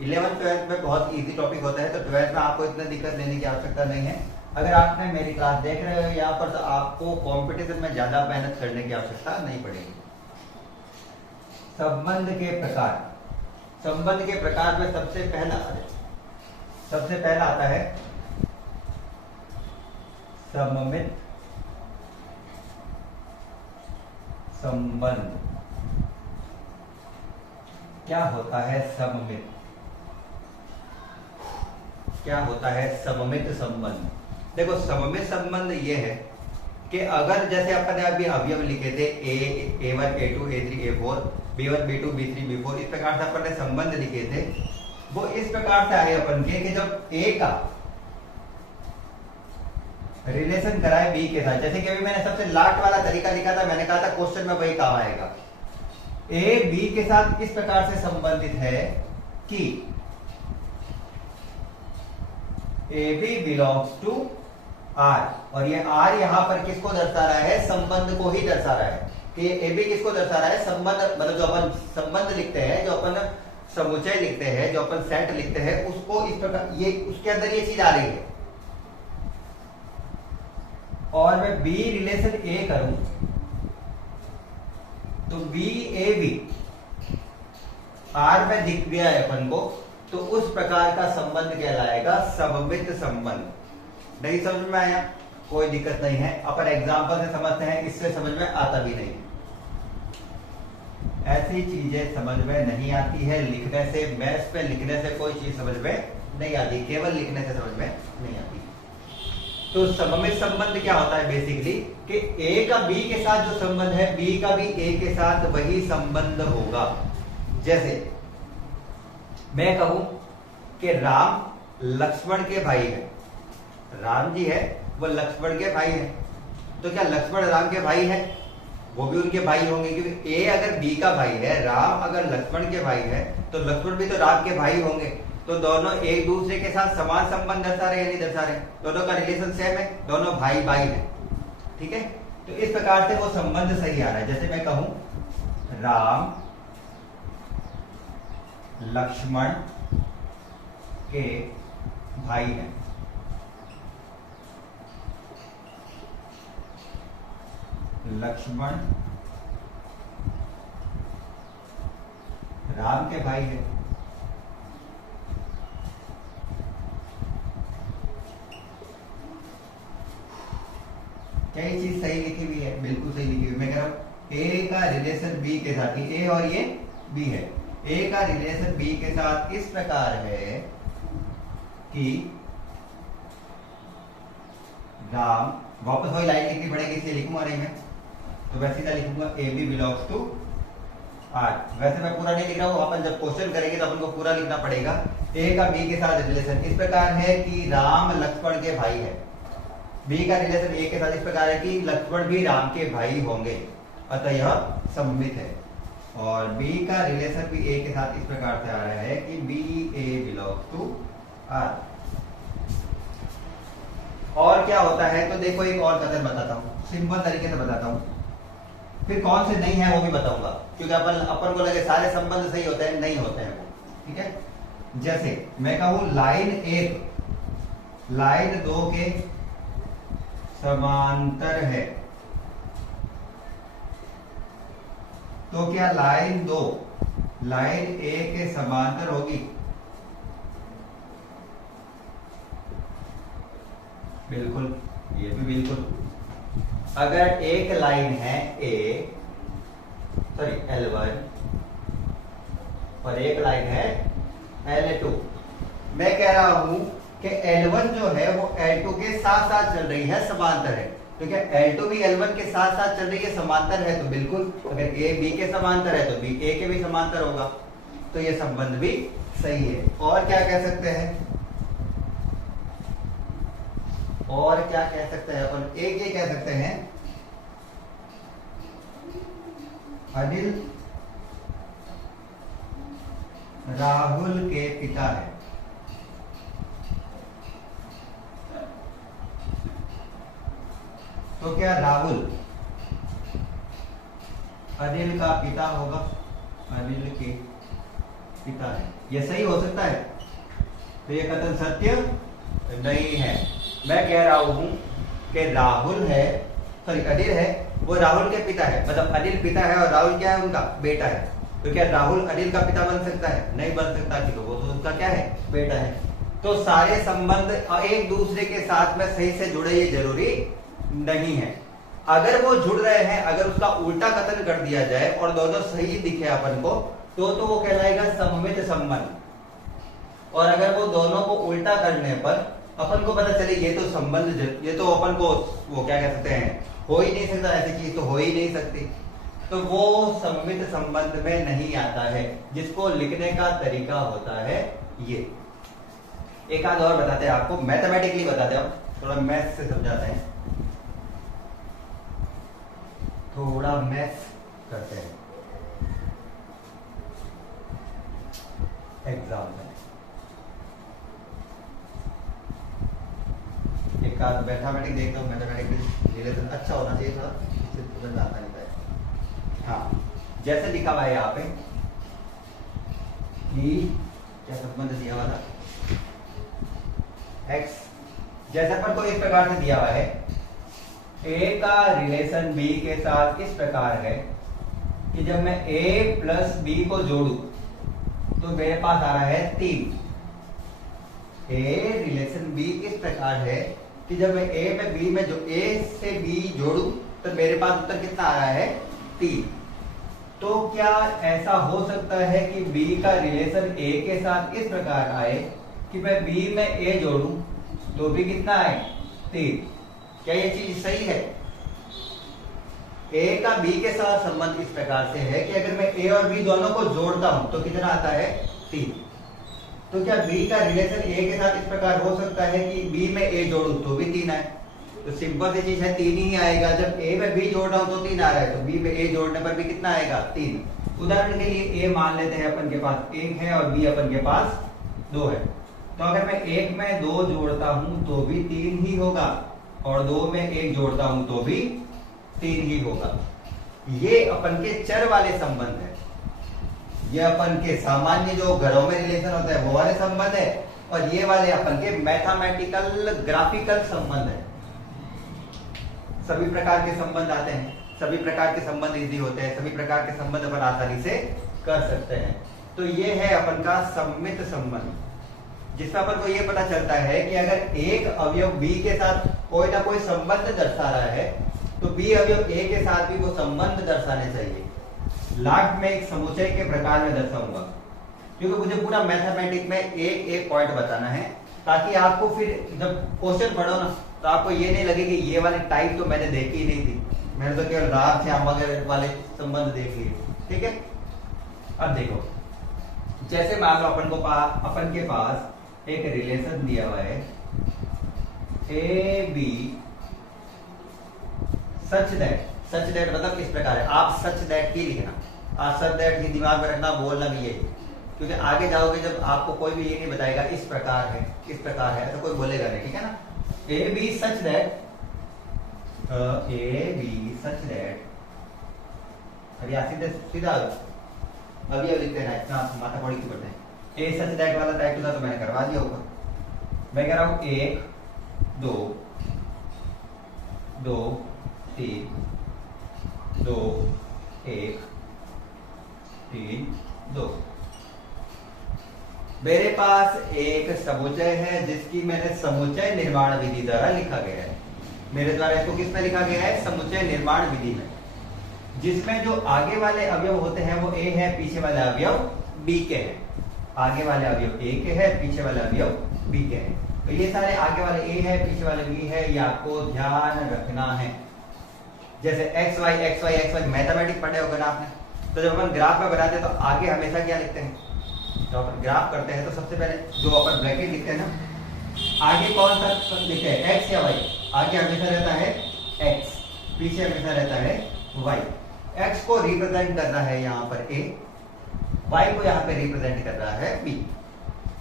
11th 12th में बहुत इजी टॉपिक होता है, तो 12th में आपको इतना दिक्कत लेने की आवश्यकता नहीं है। अगर आपने मेरी क्लास देख रहे हो यहाँ पर, तो आपको कंपटीशन में ज्यादा मेहनत करने की आवश्यकता नहीं पड़ेगी। संबंध के प्रकार, संबंध के प्रकार में सबसे पहला आता है सममित संबंध। क्या होता है सममित, क्या होता है सममित संबंध? देखो सममित संबंध ये है कि अगर जैसे अपन ने अभी अवयव लिखे थे A1 A2 A3 A4 B1 B2 B3 B4, इस प्रकार से अपन ने संबंध लिखे थे, वो इस प्रकार से आए अपन के कि जब A का रिलेशन कराए B के साथ, जैसे कि अभी मैंने सबसे लास्ट वाला तरीका लिखा था, मैंने कहा था क्वेश्चन में वही काम आएगा। A B के साथ इस प्रकार से संबंधित है कि AB बिलोंग्स टू R, और ये R यहां पर किसको दर्शा रहा है, संबंध को ही दर्शा रहा है। कि AB किसको दर्शा रहा है, संबंध, मतलब जो अपन संबंध लिखते हैं, जो अपन समुच्चय लिखते हैं, जो अपन सेट लिखते हैं, उसको इस प्रकार, ये उसके अंदर ये चीज आ रही है। और मैं B रिलेशन A करूं तो BAB R में दिख गया है अपन को, तो उस प्रकार का संबंध कहलाएगा सममित संबंध। नहीं समझ में आया, कोई दिक्कत नहीं है, अपन एग्जाम्पल से समझते हैं, इससे समझ में आता भी नहीं। ऐसी चीजें समझ में नहीं आती है लिखने से, मैथ्स पे लिखने से कोई चीज समझ में नहीं आती, केवल लिखने से समझ में नहीं आती। तो सममित संबंध क्या होता है बेसिकली कि A का B के साथ जो संबंध है, B का भी A के साथ वही संबंध होगा। जैसे मैं कहूं कि राम लक्ष्मण के भाई है, राम जी है वो लक्ष्मण के भाई है, तो क्या लक्ष्मण राम के भाई है? वो भी उनके भाई होंगे, क्योंकि A अगर B का भाई है, राम अगर लक्ष्मण के भाई है, तो लक्ष्मण भी तो राम के भाई होंगे। तो दोनों एक दूसरे के साथ समान संबंध दर्शा रहे या नहीं दर्शा रहे? दोनों का रिलेशन सेम है, दोनों भाई भाई है, ठीक है। तो इस प्रकार से वो संबंध सही आ रहा है। जैसे मैं कहूं राम लक्ष्मण के भाई हैं, लक्ष्मण राम के भाई है। क्या ये चीज सही लिखी हुई है? बिल्कुल सही लिखी हुई। मैं कह रहा हूं ए का रिलेशन बी के साथ, ए और ये बी है, ए का रिलेशन बी के साथ इस प्रकार है कि राम, वापस वही लाइन लिखनी पड़ेगी इसलिए लिखूंगा नहीं मैं, तो वैसे सीधा लिखूंगा a B belongs to R. वैसे मैं पूरा नहीं लिख रहा हूं, अपन जब क्वेश्चन करेंगे तो अपन को पूरा लिखना पड़ेगा। ए का बी के साथ रिलेशन इस प्रकार है कि राम लक्ष्मण के भाई है। बी का रिलेशन ए के साथ इस प्रकार है कि लक्ष्मण भी राम के भाई होंगे, अतः यह सममित है। और बी का रिलेशन भी ए के साथ इस प्रकार से आ रहा है कि b a belongs to R. और क्या होता है तो देखो, एक और कथन बताता हूं, सिंपल तरीके से बताता हूं। फिर कौन से नहीं है वो भी बताऊंगा, क्योंकि अपन को लगे सारे संबंध सही होते हैं, नहीं होते हैं वो। ठीक है, जैसे मैं कहूं लाइन 1 लाइन 2 के समांतर है, तो क्या लाइन 2 लाइन 1 के समांतर होगी? बिल्कुल, ये भी बिल्कुल। अगर एक लाइन है L1 और एक लाइन है L2, मैं कह रहा हूं कि L1 जो है वो L2 के साथ साथ चल रही है, समांतर है। तो क्या L2 भी L1 के साथ साथ चल रही है, समांतर है? तो बिल्कुल। अगर A B के समांतर है तो B A के भी समांतर होगा, तो ये संबंध भी सही है। और क्या कह सकते हैं? और क्या कह सकते हैं अपन? एक ये कह सकते हैं अनिल राहुल के पिता है। तो क्या राहुल अनिल का पिता होगा? अनिल के पिता है, यह सही हो सकता है? तो यह कथन सत्य नहीं है। मैं कह रहा हूं कि राहुल है, अनिल है, वो राहुल के पिता है, मतलब अनिल पिता है और राहुल क्या है? उनका बेटा है। तो क्या राहुल अनिल का पिता बन सकता है? नहीं बन सकता, कि वो तो उसका क्या है? बेटा है। तो सारे संबंध एक दूसरे के साथ में सही से जुड़े ये जरूरी नहीं है। अगर वो जुड़ रहे हैं, अगर उसका उल्टा कथन कर दिया जाए और दोनों सही दिखे अपन को, तो वो कहलाएगा सममित संबंध। और अगर वो दोनों को उल्टा करने पर अपन को पता चले ये तो संबंध, ये तो अपन को वो क्या कह सकते हैं, हो ही नहीं सकता, ऐसी चीज तो हो ही नहीं सकती, तो वो सममित संबंध में नहीं आता है, जिसको लिखने का तरीका होता है ये। एक आध और बताते हैं आपको, मैथमेटिकली बताते हैं, थोड़ा मैथ से समझाते हैं, थोड़ा मैथ करते हैं एग्जाम में। एक आध मैथमेटिक्स देखता हूँ, मैथमेटिक्स रिलेशन अच्छा होना चाहिए थोड़ा, इससे तुरंत आता नहीं है। हाँ, जैसे लिखा हुआ है यहाँ पे कि क्या संबंध दिया हुआ था, x, जैसे पर को इस प्रकार से दिया हुआ है, a का रिलेशन b के साथ इस प्रकार है कि जब मैं a प्लस b को जोड़ू तो मेरे पास आ रहा है 3। a रिलेशन b इस प्रकार है कि जब मैं a में b में जो a से b जोड़ू तो मेरे पास उत्तर कितना आ रहा है? 3। तो क्या ऐसा हो सकता है कि b का रिलेशन a के साथ इस प्रकार आए कि मैं b में a जोड़ू तो भी कितना आए? 3। क्या ये चीज सही है? a का b के साथ संबंध इस प्रकार से है कि अगर मैं a और b दोनों को जोड़ता हूं तो कितना आता है? 3। तो क्या b का रिलेशन a के साथ इस प्रकार हो सकता है कि b में a जोड़ू तो भी 3 आए? तो सिंपल सी चीज है, 3 ही आएगा। जब a में b जोड़ रहा हूं तो 3 आ रहा है, तो b में a जोड़ने पर भी कितना आएगा? 3। उदाहरण के लिए a मान लेते हैं अपन के पास 1 है और b अपन के पास 2 है, तो अगर मैं 1 में 2 जोड़ता हूं तो भी 3 ही होगा और 2 में 1 जोड़ता हूं तो भी 3 ही होगा। ये अपन के चर वाले संबंध है, ये अपन के सामान्य जो घरों में रिलेशन होता है वो वाले संबंध है, और ये वाले अपन के मैथमेटिकल ग्राफिकल संबंध है। सभी प्रकार के संबंध आते हैं, सभी प्रकार के संबंध इजी होते हैं, सभी प्रकार के संबंध अपन आसानी से कर सकते हैं। तो ये है अपन का सममित संबंध, जिसमें अपन को ये पता चलता है कि अगर एक अवयव b के साथ कोई ना कोई संबंध दर्शा रहा है तो b अवयव a के साथ भी वो संबंध दर्शाने चाहिए। लास्ट में एक समुच्चय के प्रकार में दर्शाऊंगा, क्योंकि मुझे पूरा मैथमेटिक्स में एक एक पॉइंट बताना है, ताकि आपको फिर जब क्वेश्चन पढ़ो ना तो आपको ये नहीं लगे कि ये वाली टाइप तो मैंने देखी ही नहीं थी, मैंने तो केवल राग श्याम वगैरह वाले संबंध देख लिए। ठीक है, अब देखो, जैसे मान लो अपन के पास एक रिलेशन दिया हुआ है ए बी सच दैट मतलब इस प्रकार है। आप सच दैट ही लिखना, आप सच दैट ही दिमाग में रखना, बोलना भी यही, क्योंकि आगे जाओगे जब आपको कोई भी ये नहीं बताएगा इस प्रकार है इस प्रकार है, ऐसा कोई बोलेगा नहीं। ठीक है ना, ए बी सच दैट अब यहाँ सीधे सीधा अभी अब लिखते हैं इतना माथा पड़ी क्यों करते हैं। ए सच दैट वाला टाइप था तो मैंने करवा दिया ऊपर। मैं कह रहा हूँ 1 2 2 3 2 1 3 2। मेरे पास एक समुच्चय है जिसकी मैंने समुच्चय निर्माण विधि द्वारा लिखा गया है। मेरे द्वारा इसको किस में लिखा गया है? समुच्चय निर्माण विधि में, जिसमें जो आगे वाले अवयव होते हैं वो ए है, पीछे वाले अवयव बी के हैं। आगे वाले अवयव ए के हैं, पीछे वाले अवयव बी के हैं। तो ये सारे आगे वाले ए है, पीछे वाले बी है, ये आपको ध्यान रखना है। जैसे एक्स वाई मैथमेटिक्स पढ़े होगा ना आपने, तो जब अपन ग्राफ में बनाते हैं तो आगे हमेशा क्या लिखते हैं? जब अपन ग्राफ करते हैं तो सबसे पहले जो अपन ब्रैकेट लिखते हैं ना, आगे कौन सा लिखते हैं? एक्स या वाई? आगे हमेशा रहता है एक्स, पीछे हमेशा रहता है वाई। एक्स को रिप्रेजेंट कर रहा है यहाँ पर ए, वाई को यहाँ पे रिप्रेजेंट कर रहा है बी।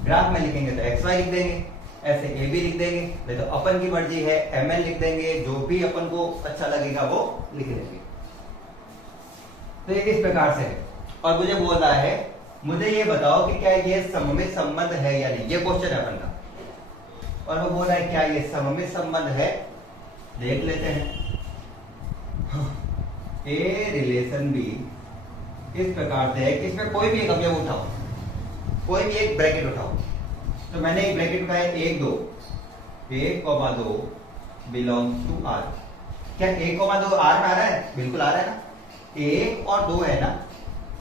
ग्राफ में लिखेंगे तो एक्स वाई लिख देंगे, ऐसे ए बी लिख देंगे, नहीं तो अपन की मर्जी है एम एन लिख देंगे, जो भी अपन को अच्छा लगेगा वो लिख देंगे। तो ये इस प्रकार से है। और मुझे बोल रहा है, मुझे ये बताओ कि क्या ये सममित संबंध है या नहीं, ये क्वेश्चन है अपन का। और वो बोल रहा है क्या ये सममित संबंध है? देख लेते हैं। ए रिलेशन बी इस प्रकार से है कि इसमें कोई भी एक अवयव उठाओ, कोई भी एक ब्रैकेट उठाओ। तो मैंने एक ब्रैकेट उठाया 1 2, 1 2 बिलोंग्स टू आर। क्या 1 2 आर में आ रहा है? बिल्कुल आ रहा है ना। 1 और 2 है ना,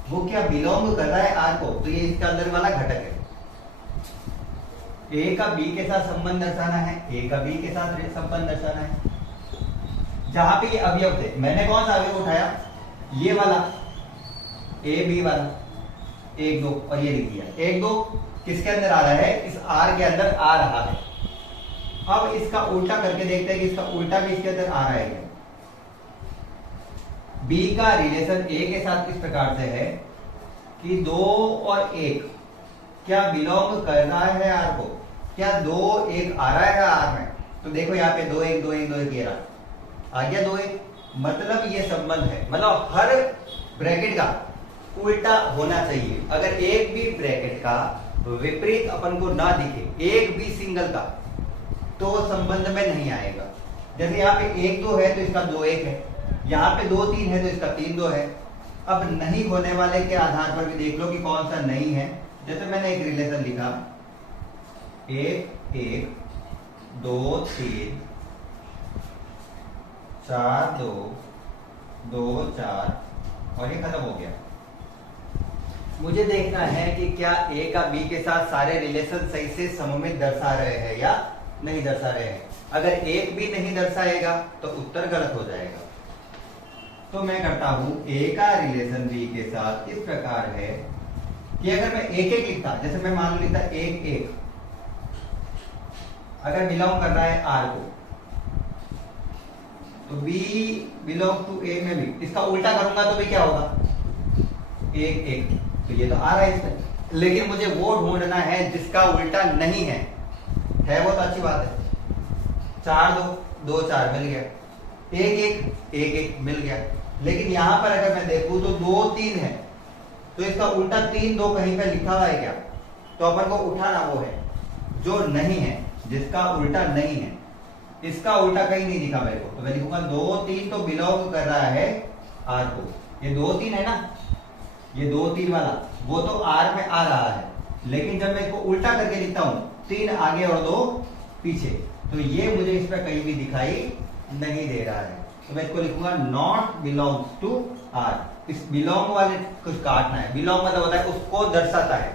वो क्या बिलोंग कर रहा है आर को, तो ये इसका अंदर वाला घटक है। ए का बी के साथ संबंध दर्शाना है, ए का बी के साथ संबंध दर्शाना है। जहां पे ये अवयव थे, मैंने कौन सा अवयव उठाया? ये वाला ए बी वाला 1 2 और ये लिख दिया। 1 2 किसके अंदर आ रहा है? इस आर के अंदर आ रहा है। अब इसका उल्टा करके देखते हैं कि इसका उल्टा भी इसके अंदर आ रहा है। बी का रिलेशन ए के साथ इस प्रकार से है कि 2 और 1 क्या बिलोंग कर रहा है आर को? क्या 2 1 आ रहा है आर में? तो देखो यहाँ पे 2 1 2 1 2 1 ये रहा, आ गया 2 1। मतलब ये संबंध है, मतलब हर ब्रैकेट का उल्टा होना चाहिए। अगर एक भी ब्रैकेट का विपरीत अपन को ना दिखे, एक भी सिंगल का, तो संबंध में नहीं आएगा। जैसे यहाँ पे 1 2 है तो इसका 2 1 है, यहाँ पे 2 3 है तो इसका 3 2 है। अब नहीं होने वाले के आधार पर भी देख लो कि कौन सा नहीं है। जैसे मैंने एक रिलेशन लिखा 1 1 2 3 4 2 2 4 और ये खत्म हो गया। मुझे देखना है कि क्या ए का बी के साथ सारे रिलेशन सही से सममित दर्शा रहे हैं या नहीं दर्शा रहे हैं। अगर एक भी नहीं दर्शाएगा तो उत्तर गलत हो जाएगा। तो मैं करता हूं ए का रिलेशन बी के साथ इस प्रकार है कि अगर मैं एक एक लिखता, जैसे मैं मान लिखता 1 1, अगर बिलोंग कर रहा है आर को, तो बी बिलोंग टू ए में भी इसका उल्टा करूंगा तो भी क्या होगा? 1 1, तो ये तो आ रहा है इसमें। लेकिन मुझे वो ढूंढना है जिसका उल्टा नहीं है वो तो अच्छी बात है। 4 2 2 4 मिल गया, 1 1 1 1 मिल गया। लेकिन यहां पर अगर मैं देखूं तो 2 3 है, तो इसका उल्टा 3 2 कहीं पे लिखा हुआ है क्या? तो अपन को उठाना वो है जो नहीं है, जिसका उल्टा नहीं है। इसका उल्टा कहीं नहीं दिखा मेरे को, तो मैं लिखूंगा 2 3 तो बिलोंग कर रहा है आर को। ये 2 3 है ना, ये 2 3 वाला वो तो आर में आ रहा है। लेकिन जब मैं इसको उल्टा करके लिखता हूं 3 आगे और 2 पीछे, तो ये मुझे इस पर कहीं भी दिखाई नहीं दे रहा है। तो मैं इसको लिखूंगा नॉट बिलोंग्स टू आर। इस बिलोंग वाले कुछ काटना है। बिलोंग मतलब होता है उसको दर्शाता है,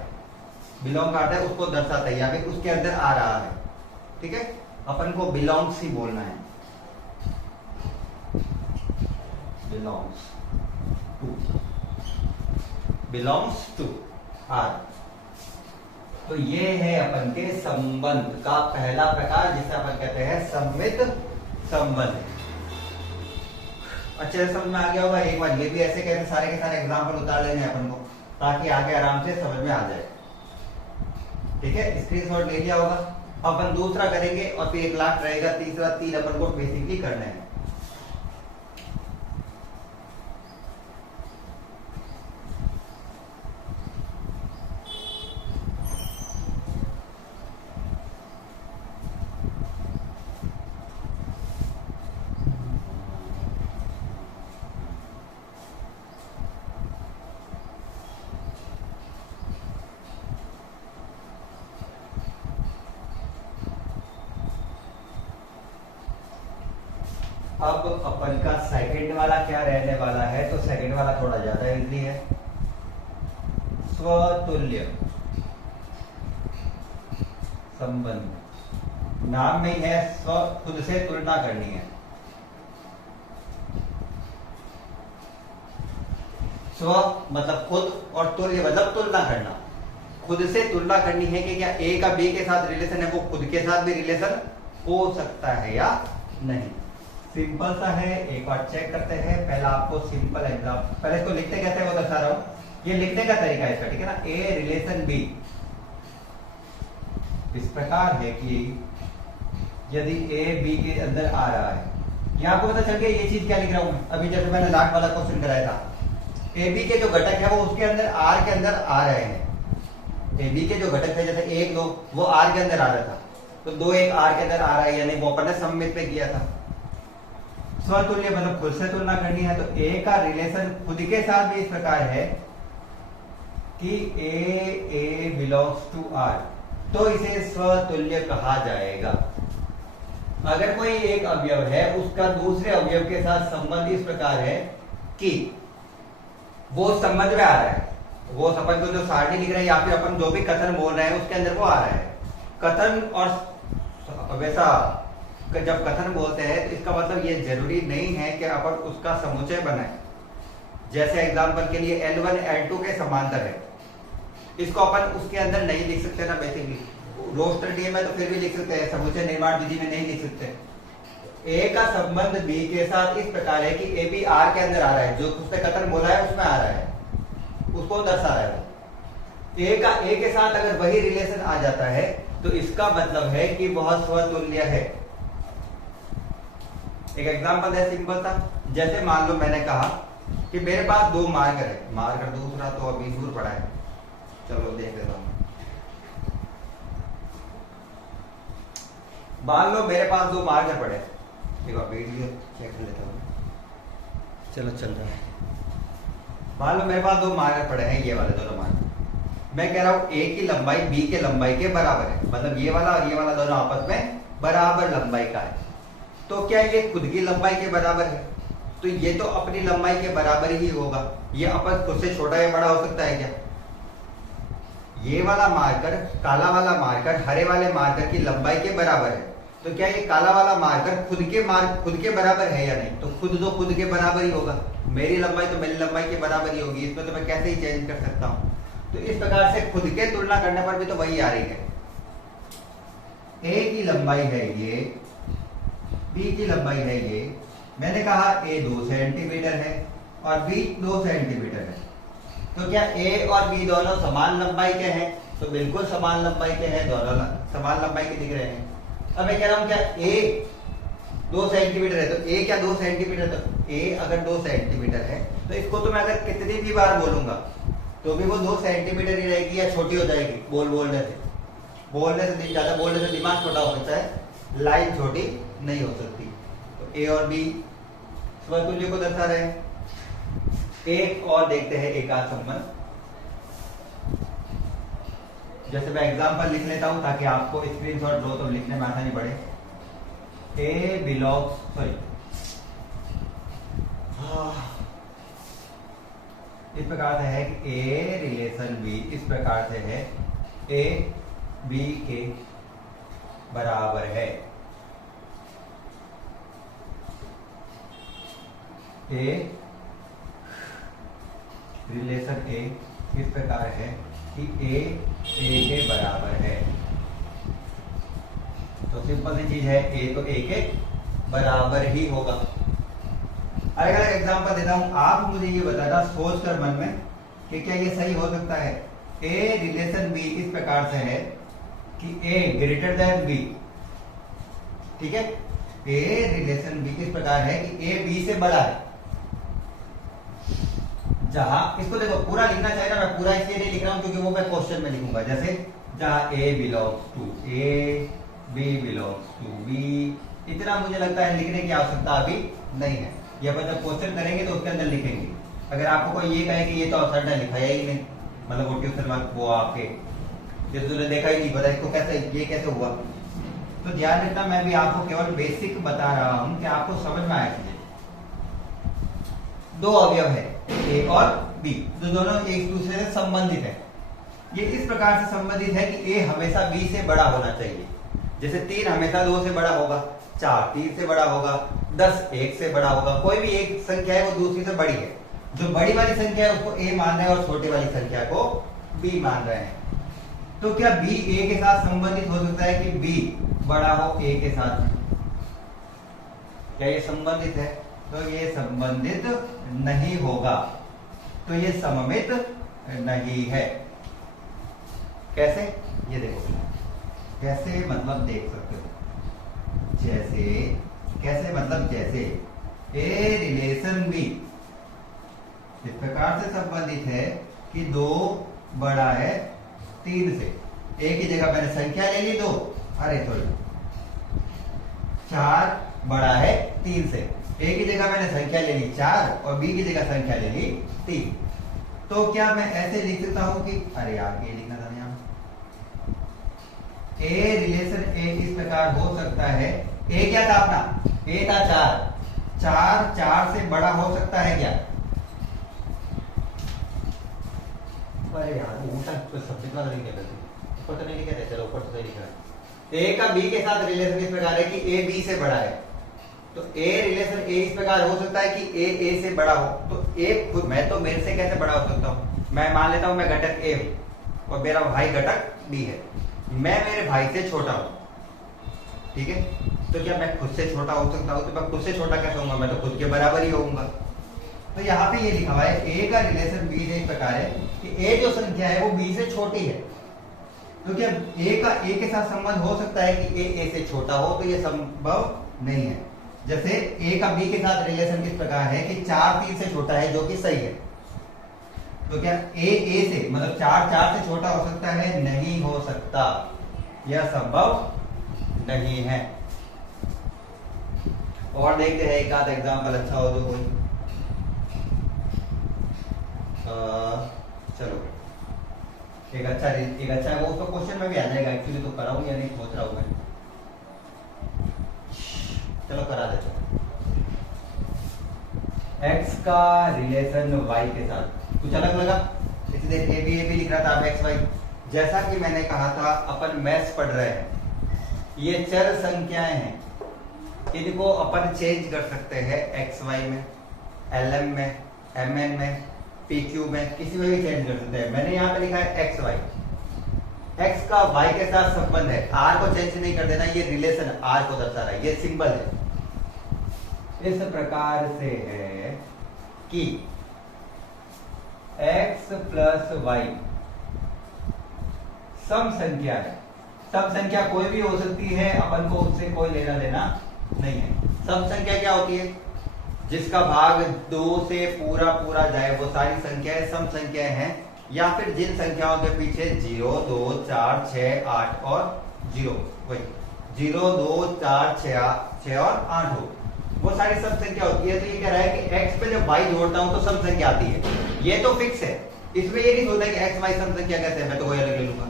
बिलोंग काटता है उसको दर्शाता है, या फिर उसके अंदर आ रहा है। ठीक है, अपन को बिलोंग्स ही बोलना है, बिलोंग्स टू आर। तो ये है अपन के संबंध का पहला प्रकार, जिसे अपन कहते हैं सममित संबंध। अच्छे से समझ में आ गया होगा। एक बार ये भी ऐसे कहते सारे के सारे एग्जाम्पल उतार लेंगे अपन को, ताकि आगे आराम से समझ में आ जाए। ठीक है, स्क्रीनशॉट ले लिया होगा। अपन दूसरा करेंगे और फिर एक लास्ट रहेगा तीसरा। 3 अपन को बेसिकली करने हैं। अब अपन का सेकंड वाला क्या रहने वाला है, तो सेकंड वाला थोड़ा ज्यादा इजी है। स्वतुल्य संबंध, नाम में ही है स्व, खुद से तुलना करनी है। स्व मतलब खुद और तुल्य मतलब तुलना करना। खुद से तुलना करनी है कि क्या ए का बी के साथ रिलेशन है वो खुद के साथ भी रिलेशन हो सकता है या नहीं। सिंपल सा है, एक बार चेक करते हैं। पहला आपको सिंपल एग्जाम, पहले इसको लिखते कैसे वो बता रहा हूं। ये लिखने का तरीका है इसका, ठीक है ना। ए रिलेशन बी इस प्रकार है कि यदि ए बी के अंदर आ रहा है, यहां आपको पता चल गया ये चीज क्या लिख रहा हूं मैं। अभी जैसे मैंने लास्ट वाला क्वेश्चन कराया था, ए बी के जो घटक है वो उसके अंदर आर के अंदर आ रहे हैं। ए बी के जो घटक थे जैसे 1 2 वो आर के अंदर आ रहा था, तो 2 1 आर के अंदर आ रहा है, यानी वो अपन ने सममित पे किया था। स्वतुल्य मतलब खुद से तुलना करनी है, तो ए का रिलेशन खुद के साथ भी इस प्रकार है कि ए बिलोंग्स टू आर, तो इसे स्वतुल्य कहा जाएगा। अगर कोई एक अवयव है उसका दूसरे अवयव के साथ संबंध इस प्रकार है कि वो संबंध में आ रहा है, वो अपन को जो सारणी लिख रहे हैं या फिर अपन जो भी कथन बोल रहे हैं उसके अंदर वो आ रहा है। कथन और वैसा जब कथन बोलते हैं तो इसका मतलब ये जरूरी नहीं है कि अपन उसका समुच्चय बनाए। जैसे एग्जांपल के लिए L1 L2 के समांतर है, इसको अपन उसके अंदर नहीं लिख सकते ना। बेसिकली रोस्टर डी में तो फिर भी लिख सकते हैं, समुच्चय निर्माण विधि में नहीं लिख सकते। ए का संबंध बी के साथ इस प्रकार है कि ए बी आर के अंदर आ रहा है, जो उसने कथन बोला है उसमें आ रहा है, उसको दर्शा रहा है। ए का ए के साथ अगर वही रिलेशन आ जाता है तो इसका मतलब है कि वह स्वतुल्य है। एक एग्जांपल है सिंपल सा, जैसे मान लो मैंने कहा कि मेरे पास 2 मार्कर है, मार्कर दूसरा तो अभी दूर पड़ा है, चलो देख लेता हूं। मान लो मेरे पास 2 मार्कर पड़े, देखो वीडियो चेक कर लेता हूं, चलो चल रहा है। मान लो मेरे पास 2 मार्कर पड़े हैं, ये वाले दोनों मार्कर। मैं कह रहा हूं ए की लंबाई बी के लंबाई के बराबर है, मतलब ये वाला और ये वाला दोनों आपस में बराबर लंबाई का है। तो क्या ये खुद की लंबाई के बराबर है? तो ये तो अपनी लंबाई के बराबर ही होगा। ये अपन खुद से छोटा या बड़ा हो सकता है क्या? ये वाला मार्कर, काला वाला मार्कर हरे वाले मार्कर की लंबाई के बराबर है, तो क्या ये काला वाला मार्कर खुद के बराबर है या नहीं? तो खुद के बराबर ही होगा। मेरी लंबाई तो मेरी लंबाई के बराबर ही होगी, इसमें तो मैं कैसे ही चेंज कर सकता हूं। तो इस प्रकार से खुद के तुलना करने पर भी तो वही आ रही है। ए की लंबाई है ये, बी की लंबाई है ये। मैंने कहा ए 2 सेंटीमीटर है और बी 2 सेंटीमीटर है, तो क्या ए और बी दोनों समान लंबाई के हैं? तो बिल्कुल समान लंबाई के हैं, दोनों समान लंबाई के दिख रहे हैं। अब मैं कह रहा हूं क्या ए 2 सेंटीमीटर है, तो ए क्या 2 सेंटीमीटर? तो ए अगर 2 सेंटीमीटर है तो इसको तो मैं अगर कितनी भी बार बोलूंगा तो भी वो 2 सेंटीमीटर ही रहेगी या छोटी हो जाएगी? बोलने से ज्यादा बोलने से दिमाग छोटा हो सकता है, लाइन छोटी नहीं हो सकती। तो ए और बी स्वतुल्य को दर्शा रहे हैं। एक और देखते हैं एकांत संबंध, जैसे मैं एग्जांपल लिख लेता हूं ताकि आपको स्क्रीनशॉट लो तो लिखने में आसानी पड़े। ए बिलोंग्स इस प्रकार से है कि ए रिलेशन बी इस प्रकार से है, ए बी के बराबर है। ए रिलेशन ए इस प्रकार है कि ए के बराबर है। तो सिंपल सी चीज है, ए तो ए के बराबर ही होगा। अलग अलग एग्जांपल देता हूं, आप मुझे ये बताना सोच कर मन में कि क्या ये सही हो सकता है। ए रिलेशन बी इस प्रकार से है कि ए ग्रेटर देन बी, ठीक है। ए रिलेशन बी इस प्रकार है कि ए बी से बड़ा है। जहां इसको देखो पूरा लिखना चाहिए ना, मैं पूरा इसलिए नहीं लिख रहा हूं क्योंकि वो मैं क्वेश्चन में लिखूंगा। जैसे जहां A belongs to A, B belongs to B, इतना मुझे लगता है लिखने की आवश्यकता अभी नहीं है। ये अपन जब क्वेश्चन करेंगे तो उसके अंदर लिखेंगे। अगर आपको कोई ये कहे कि ये तो सर ने लिखाया ही नहीं, मतलब वो ट्यूशन वो आपके जैसे तुमने देखा ही नहीं, पता इसको कैसे ये कैसे हुआ, तो ध्यान रखना, मैं भी आपको केवल बेसिक बता रहा हूं कि आपको समझ में आया चीजें। दो अवयव है ए और बी, जो दोनों एक दूसरे से संबंधित है। ये इस प्रकार से संबंधित है कि ए हमेशा बी से बड़ा होना चाहिए। जैसे 3 हमेशा 2 से बड़ा होगा, 4 3 से बड़ा होगा, 10 1 से बड़ा होगा। कोई भी एक संख्या है वो दूसरी से बड़ी है। जो बड़ी वाली संख्या है उसको ए मान रहे हैं और छोटी वाली संख्या को बी मान रहे हैं। तो क्या बी ए के साथ संबंधित हो सकता है कि बी बड़ा हो ए के साथ? क्या ये संबंधित है? तो ये संबंधित नहीं होगा, तो ये सममित नहीं है। कैसे? ये देखो, कैसे मतलब देख सकते हो, जैसे, कैसे मतलब जैसे ए रिलेशन बी इस प्रकार से संबंधित है कि 2 बड़ा है 3 से। ए की जगह मैंने संख्या ले ली 2, अरे सॉरी 4 बड़ा है 3 से। ए की जगह मैंने संख्या ले ली 4 और बी की जगह संख्या ले ली 3। तो क्या मैं ऐसे लिख सकता हूं कि, अरे यार ये लिखना था यहां, ए रिलेशन ए इस प्रकार हो सकता है। ए क्या था अपना? ए था 4, 4 से बड़ा हो सकता है क्या? अरे यार उल्टा सब्जेक्ट वाला नहीं कहते, ऊपर तो नहीं लिखा था, चलो ऊपर तो सही लिखा है। ए का बी के साथ रिलेशन इस प्रकार है कि ए बी से बड़ा है। तो ए रिलेशन ए इस प्रकार हो सकता है कि ए से बड़ा हो। तो ए मैं तो मेरे से कैसे बड़ा हो सकता हूं? मैं मान लेता हूं मैं घटक ए हूं और मेरा भाई घटक बी है। मैं मेरे भाई से छोटा हूं, ठीक है? तो क्या मैं खुद से छोटा हो सकता हूं? तो मैं खुद से छोटा कैसे होऊंगा? मैं तो खुद के बराबर ही होऊंगा। तो यहाँ पे ये लिखा हुआ है ए का रिलेशन बी से इस प्रकार है कि ए जो संख्या है वो बी से छोटी है। तो क्या ए का ए के साथ संबंध हो सकता है कि ए से छोटा हो? तो ये संभव नहीं है। जैसे ए का बी के साथ रिलेशन किस प्रकार है कि 4 3 से छोटा है, जो कि सही है। तो क्या ए से मतलब 4 से छोटा हो सकता है? नहीं हो सकता, यह संभव नहीं है। और देखते हैं एक आध एग्जाम्पल अच्छा हो तो कोई। चलो एक अच्छा है, वो उसका क्वेश्चन में भी आ जाएगा। एक्चुअली तो कराऊं या नहीं सोच रहा हूं मैं, चलो करा देते हैं। x का रिलेशन y के साथ कुछ अलग लगा, इसलिए ए बी लिख रहा था, अब एक्स वाई। जैसा कि मैंने कहा था अपन मैथ्स पढ़ रहे हैं, ये चर संख्याएं हैं, इनको अपन चेंज कर सकते हैं एक्स वाई में, एल एम में, एम एन में, पी क्यू में, किसी में भी चेंज कर सकते हैं। मैंने यहाँ पे लिखा है एक्स वाई। एक्स का वाई के साथ संबंध है, आर को चेंज नहीं कर देना, ये रिलेशन आर को दर्शा रहा है, ये सिंबल है। इस प्रकार से है कि x प्लस वाई सम संख्या है। सम संख्या कोई भी हो सकती है, अपन को उससे कोई लेना देना नहीं है। सम संख्या क्या होती है? जिसका भाग 2 से पूरा जाए, वो सारी संख्याएं सम संख्याएं हैं। या फिर जिन संख्याओं के पीछे 0 2 4 6 8 और 0, वही 0 2 4 6 और 8 हो, वो सारी सम संख्या होती है। तो ये कह रहा है कि x पे जब y जोड़ता हूं तो सम संख्या आती है। ये तो फिक्स है, इसमें ये नहीं सोचता कि x y सम संख्या कैसे है, मैं तो कोई अलग ले लूंगा।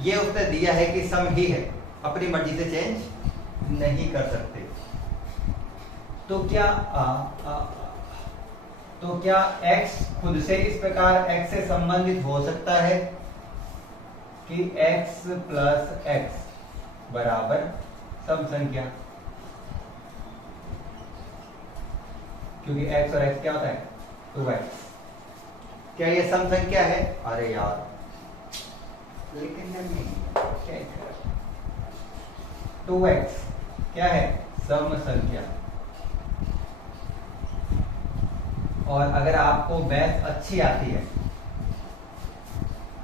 ये उसने दिया है कि सम ही है, अपनी मर्जी से चेंज नहीं कर सकते। तो क्या x खुद से इस प्रकार x से संबंधित हो सकता है कि x प्लस x बराबर सम संख्या? क्योंकि x और x क्या होता है? 2x। क्या ये सम संख्या है? अरे यार लेकिन क्या 2x क्या है? सम संख्या। और अगर आपको मैथ अच्छी आती है,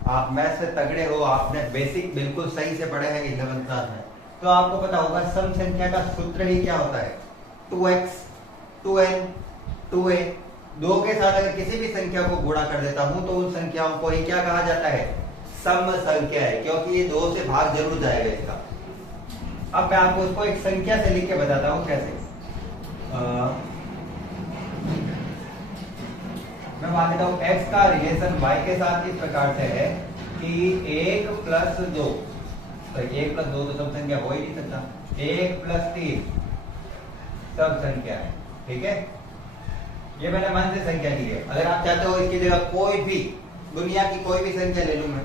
आप मैथ से तगड़े हो, आपने बेसिक बिल्कुल सही से पढ़े हैं 11th क्लास में, तो आपको पता होगा सम संख्या का सूत्र ही क्या होता है? 2x 2n 2a। 2 के साथ अगर किसी भी संख्या को गुणा कर देता हूं तो उन संख्याओं को ही क्या कहा जाता है? सम संख्या है, क्योंकि ये 2 से भाग जरूर जाएगा इसका। अब मैं आपको उसको एक संख्या से लिख के बताता हूं कैसे। मैं मान लेता हूं x का रिलेशन y के साथ इस प्रकार से है कि 1 प्लस 2, तो 1 प्लस 2 तो सम संख्या हो ही नहीं सकता, 1+3 सब संख्या है। ठीक है, ये मैंने मन से संख्या ली है। अगर आप चाहते हो इसकी जगह कोई भी दुनिया की कोई भी संख्या ले लूं मैं,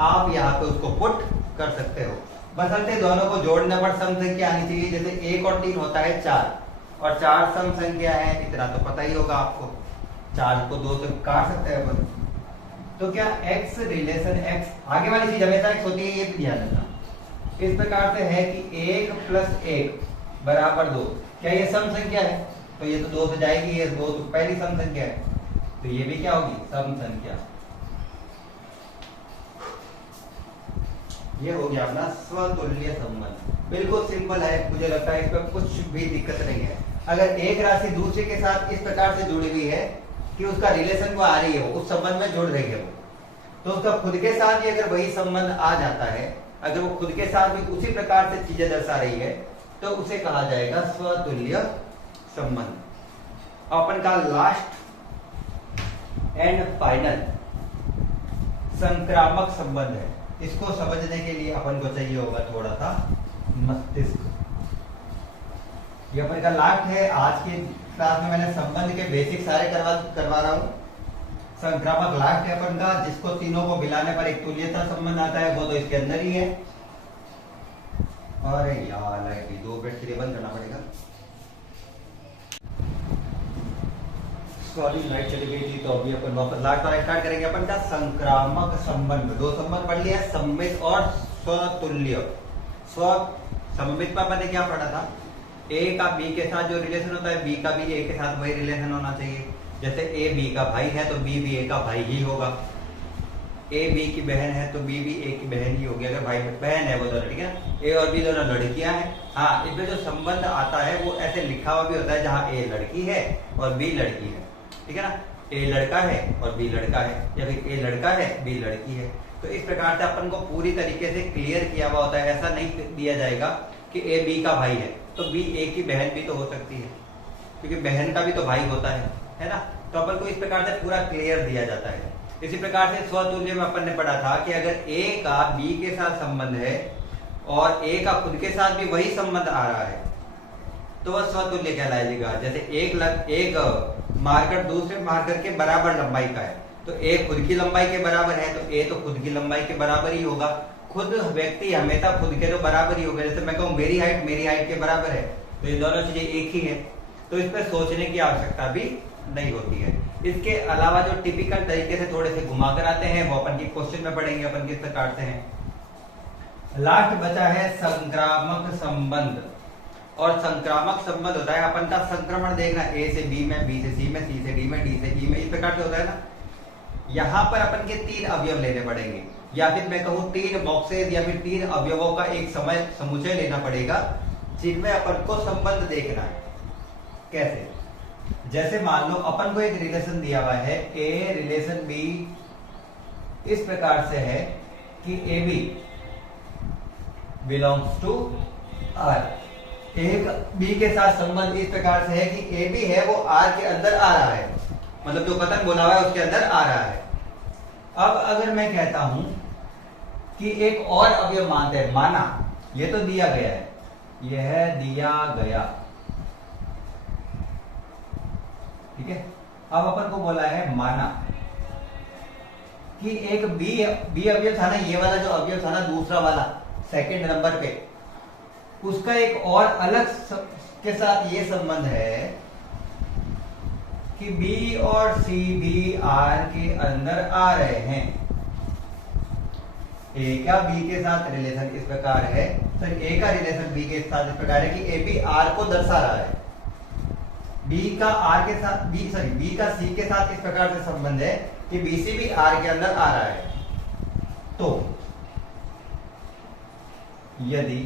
आप यहाँ पे उसको पुट कर सकते हो। बशर्ते दोनों को जोड़ने पर सम संख्या आनी चाहिए। जैसे 1 और 3 होता है 4, और 4 सम संख्या है, इतना तो पता ही होगा आपको। 4 को 2 से काट सकते हैं अपन। तो क्या x रिलेशन x, आगे वाली चीज हमेशा x होती है, ये भी ध्यान रखना। इस प्रकार से है कि 1+1 बराबर 2, क्या ये सम संख्या है? तो ये तो 2 से जाएगी, ये 2 तो पहली सम संख्या है, तो ये भी क्या होगी? सम संख्या। ये हो गया अपना स्वतुल्य संबंध। बिल्कुल सिंपल है, मुझे लगता है इस पर कुछ भी दिक्कत नहीं है। अगर एक राशि दूसरे के साथ इस प्रकार से जुड़ी हुई है कि उसका रिलेशन वो आ रही है, वो उस संबंध में जुड़ रही है वो, तो उसका खुद के साथ भी अगर वही संबंध आ जाता है, अगर वो खुद के साथ भी उसी प्रकार से चीजें दर्शा रही है, तो उसे कहा जाएगा स्वतुल्य संबंध। अपन का लास्ट एंड फाइनल संक्रामक संबंध है। इसको समझने के लिए अपन को चाहिए होगा थोड़ा सा मस्तिष्क। ये अपन का लास्ट है। आज के क्लास में मैंने संबंध के बेसिक सारे करवा रहा हूं। संक्रामक लास्ट है अपन का, जिसको तीनों को मिलाने पर एक तुल्यता संबंध आता है, वो तो इसके अंदर ही है। अरे यार लाइट 2 मिनट के लिए बंद करना पड़ेगा। सॉरी लाइट चली गई थी, तो अभी अपन वापस लास्ट वाला स्टार्ट करेंगे। अपन का संक्रामक संबंध, 2 संबंध पढ़ लिया, सममित और स्वतुल्य। सममित में अपन ने क्या पढ़ा था? ए का बी के साथ जो रिलेशन होता है, बी का भी ए के साथ वही रिलेशन होना चाहिए। जैसे ए बी का भाई है, तो बी भी ए का भाई ही होगा। ए बी की बहन है, तो बी भी ए की बहन ही होगी। अगर भाई बहन है वो दोनों, ठीक है ना। ए और बी दोनों लड़कियां हैं। हाँ, इसमें जो संबंध आता है वो ऐसे लिखा हुआ भी होता है, जहाँ ए लड़की है और बी लड़की है, ठीक है ना। ए लड़का है और बी लड़का है, या फिर ए लड़का है बी लड़की है। तो इस प्रकार से अपन को पूरी तरीके से क्लियर किया हुआ होता है। ऐसा नहीं दिया जाएगा कि ए बी का भाई है तो बी ए की बहन भी तो हो सकती है, क्योंकि बहन का भी तो भाई होता है ना। तो अपन को इस प्रकार से पूरा क्लियर दिया जाता है। इसी प्रकार से स्वतुल्य में अपन ने पढ़ा था कि अगर ए का बी के साथ संबंध है और ए का खुद के साथ भी वही संबंध आ रहा है, तो वह स्वतुल्य कहलाएगा। जैसे एक मार्कर दूसरे मार्कर के बराबर लंबाई का है, तो ए खुद की लंबाई के बराबर है, तो ए तो खुद की लंबाई के बराबर ही होगा। खुद व्यक्ति हमेशा खुद के तो बराबर ही होगा। जैसे मैं कहूँ मेरी हाइट के बराबर है, तो ये दोनों चीजें एक ही है, तो इस पर सोचने की आवश्यकता भी नहीं होती है। इसके अलावा जो टिपिकल तरीके से थोड़े से घुमा कर आते हैं, वो अपन की क्वेश्चन में पढ़ेंगे अपन किस तरह काटते हैं। लास्ट बचा है संक्रामक संबंध। और संक्रामक संबंध होता है अपन का संक्रमण देखना, ए से बी में, बी से सी में, सी से डी में, डी से ई में, इस प्रकार से होता है ना। यहाँ पर अपन के 3 अवयव लेने पड़ेंगे, या फिर मैं कहूँ 3 बॉक्सेस या फिर 3 अवयवों का एक समुच्चय लेना पड़ेगा, जिनमें अपन को संबंध देखना है। कैसे? जैसे मान लो अपन को एक रिलेशन दिया हुआ है, ए रिलेशन बी इस प्रकार से है कि a B belongs to R. एक बी के साथ संबंध इस प्रकार से है कि ए बी है वो आर के अंदर आ रहा है, मतलब जो कथन बोला हुआ है उसके अंदर आ रहा है। अब अगर मैं कहता हूं कि एक और अवयव मानते हैं, माना ये तो दिया गया है, यह दिया गया, ठीक है। अब अपन को बोला है माना कि एक बी अवयव था ना, ये वाला जो अवयव था ना, दूसरा वाला सेकंड नंबर पे, उसका एक और अलग के साथ ये संबंध है कि बी और सी भी आर के अंदर आ रहे हैं। ए का बी के साथ रिलेशन इस प्रकार है, तो ए का रिलेशन बी के साथ इस प्रकार है कि ए बी आर को दर्शा रहा है। बी का आर के साथ बी का सी के साथ इस प्रकार से संबंध है कि बी सी भी आर के अंदर आ रहा है। तो यदि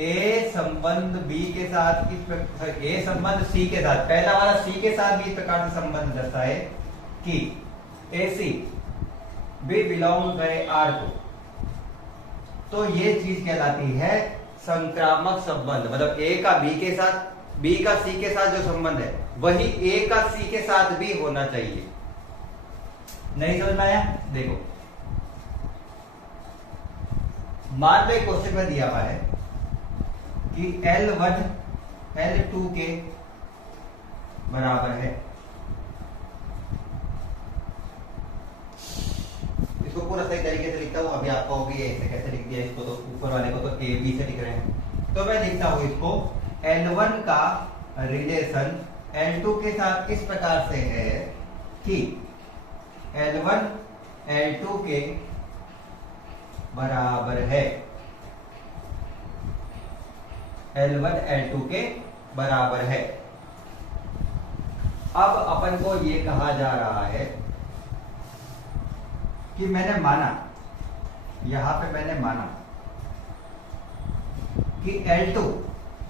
ए संबंध बी के साथ ए संबंध सी के साथ, पहला वाला सी के साथ भी इस प्रकार से संबंध दर्शाए कि ए सी बी बिलोंग करे आर को, तो ये चीज कहलाती है संक्रामक संबंध। मतलब ए का बी के साथ, बी का सी के साथ जो संबंध है वही ए का सी के साथ भी होना चाहिए। नहीं समझ में आया? देखो मान लो क्वेश्चन में दिया हुआ है कि L1 L2 के बराबर है। इसको पूरा सही तरीके से लिखता हूं, अभी आपको होगी ऐसे कैसे लिख दिया इसको, तो ऊपर वाले को तो ए बी से लिख रहे हैं, तो मैं लिखता हूं इसको L1 का रिलेशन L2 के साथ इस प्रकार से है कि L1 L2 के बराबर है, L1 L2 के बराबर है। अब अपन को ये कहा जा रहा है कि मैंने माना, यहां पे मैंने माना कि L2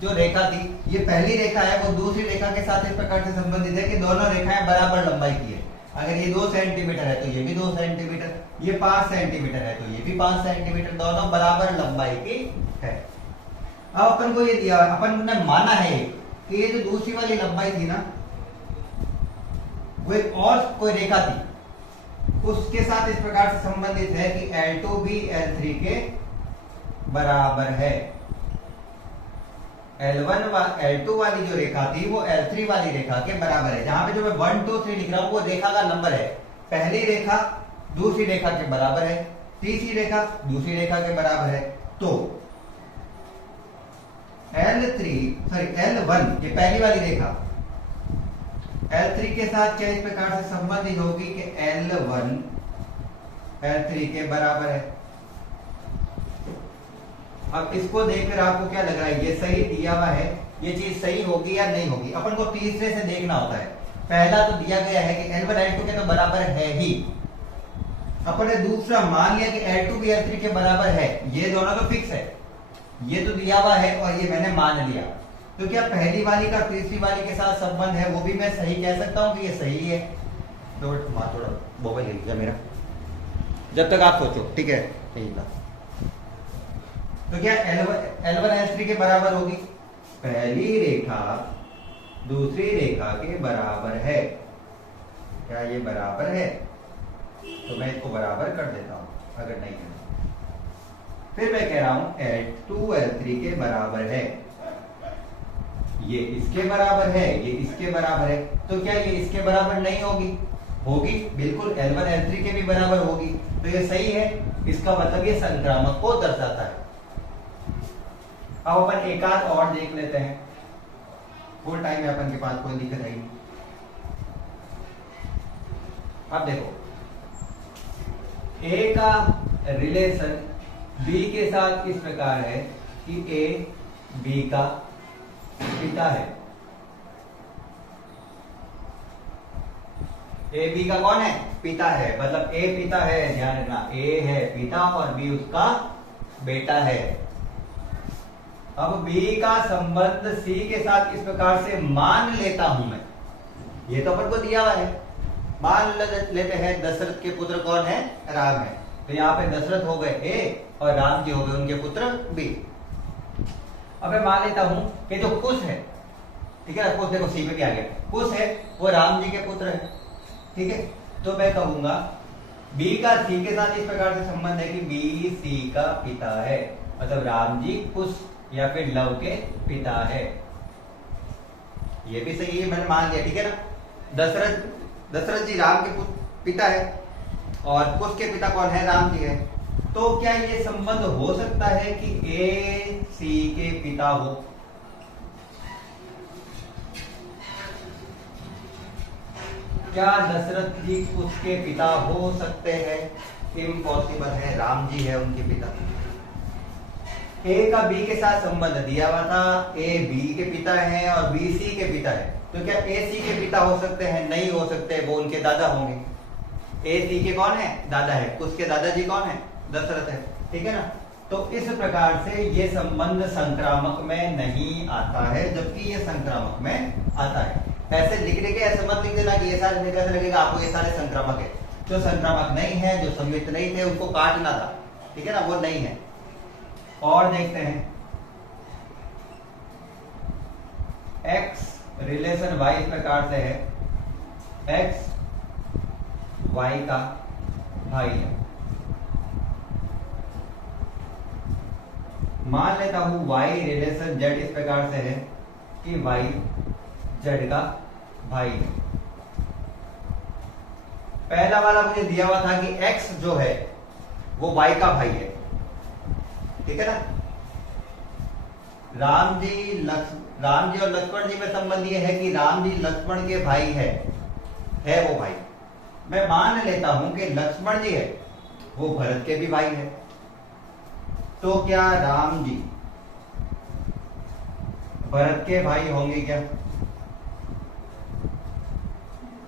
जो रेखा थी, ये पहली रेखा है, वो दूसरी रेखा के साथ इस प्रकार से संबंधित है कि दोनों रेखाएं बराबर लंबाई की है। अगर ये 2 सेंटीमीटर है तो ये भी 2 सेंटीमीटर, ये 5 सेंटीमीटर है तो ये भी 5 सेंटीमीटर, दोनों बराबर लंबाई की है। अब अपन को ये दिया, अपन ने माना है कि ये जो दूसरी वाली लंबाई थी ना, वो एक और कोई रेखा थी, उसके साथ इस प्रकार से संबंधित है कि L2 भी L3 के बराबर है। L2 वाली जो रेखा थी वो L3 वाली रेखा के बराबर है। जहां पे जो मैं 1 2 3 लिख रहा हूं वो रेखा का नंबर है। पहली रेखा दूसरी रेखा के बराबर है, तीसरी रेखा दूसरी रेखा के बराबर है। तो L1 ये पहली वाली रेखा L3 के साथ क्या इस प्रकार से संबंधित होगी कि L1 L3 के बराबर है। अब इसको देखकर आपको क्या लग रहा है, ये सही दिया हुआ है, ये चीज सही होगी या नहीं होगी? अपन को तीसरे से देखना होता है। पहला तो दिया गया है कि L1 L2 के तो बराबर है ही, अपन ने दूसरा मान लिया कि L2 भी L3 के बराबर है, ये दोनों तो फिक्स है, ये तो दिया हुआ है और ये मैंने मान लिया। तो क्या पहली वाली का तीसरी वाली के साथ संबंध है, वो भी मैं सही कह सकता हूं कि ये सही है? थोड़ा मोबाइल ले लीजिए मेरा, जब तक आप सोचो, ठीक है? तो क्या L1 L3 के बराबर होगी? पहली रेखा दूसरी रेखा के बराबर है। क्या ये बराबर है? तो मैं इसको बराबर कर देता हूं, अगर नहीं है फिर मैं कह रहा हूं L2 L3 के बराबर है। ये इसके बराबर है, ये इसके बराबर है, तो क्या ये इसके बराबर नहीं होगी? होगी, बिल्कुल L1 L3 के भी बराबर होगी। तो ये सही है, इसका मतलब ये संक्रामक को दर्शाता है। अब अपन एक आध और देख लेते हैं, फुल टाइम में अपन के पास कोई दिक्कत है नहीं। अब देखो, A का रिलेशन B के साथ इस प्रकार है कि A B का पिता है। A B का कौन है? पिता है, मतलब A पिता है, ध्यान रखना, A है पिता और B उसका बेटा है। अब B का संबंध C के साथ इस प्रकार से मान लेता हूं मैं, ये तो अपन को दिया हुआ है, मान लेते हैं दशरथ के पुत्र कौन है? राम है। तो यहाँ पे दशरथ हो गए A और राम जी हो गए उनके पुत्र B। अब मैं मान लेता हूं कि जो कुश है, ठीक है, कुश देखो सी पे भी आ गया, कुश है वो राम जी के पुत्र है, ठीक है। तो मैं कहूंगा B का C के साथ इस प्रकार से संबंध है कि B C का पिता है, मतलब राम जी कुश या फिर लव के पिता है। ये भी सही है, मैंने मान लिया, ठीक है ना। दशरथ जी राम के पिता है और कुश के पिता कौन है? राम जी है। तो क्या ये संबंध हो सकता है कि A C के पिता हो? क्या दशरथ जी कुश के पिता हो सकते हैं? इम्पॉसिबल है, राम जी है उनके पिता। A का B के साथ संबंध दिया हुआ था, A B के पिता है और B C के पिता है। तो क्या A C के पिता हो सकते हैं? नहीं हो सकते, वो उनके दादा होंगे। A C के कौन है? दादा है। उसके दादाजी कौन है? दशरथ है, ठीक है ना। तो इस प्रकार से ये संबंध संक्रामक में नहीं आता है, जबकि ये संक्रामक में आता है। ऐसे लिखने के ऐसे मत लिख देना कि ये सारे कैसे लगेगा आपको ये सारे संक्रामक है। जो संक्रामक नहीं है, जो संयुक्त नहीं थे, उनको काटना था, ठीक है ना, वो नहीं है। और देखते हैं X रिलेशन Y इस प्रकार से है, X Y का भाई है। मान लेता हूं y रिलेशन z इस प्रकार से है कि y z का भाई है। पहला वाला मुझे दिया हुआ था कि x जो है वो y का भाई है, ठीक है ना। राम जी और लक्ष्मण जी में संबंध ये है कि राम जी लक्ष्मण के भाई है वो भाई। मैं मान लेता हूं कि लक्ष्मण जी है वो भरत के भी भाई है, तो क्या राम जी भरत के भाई होंगे क्या?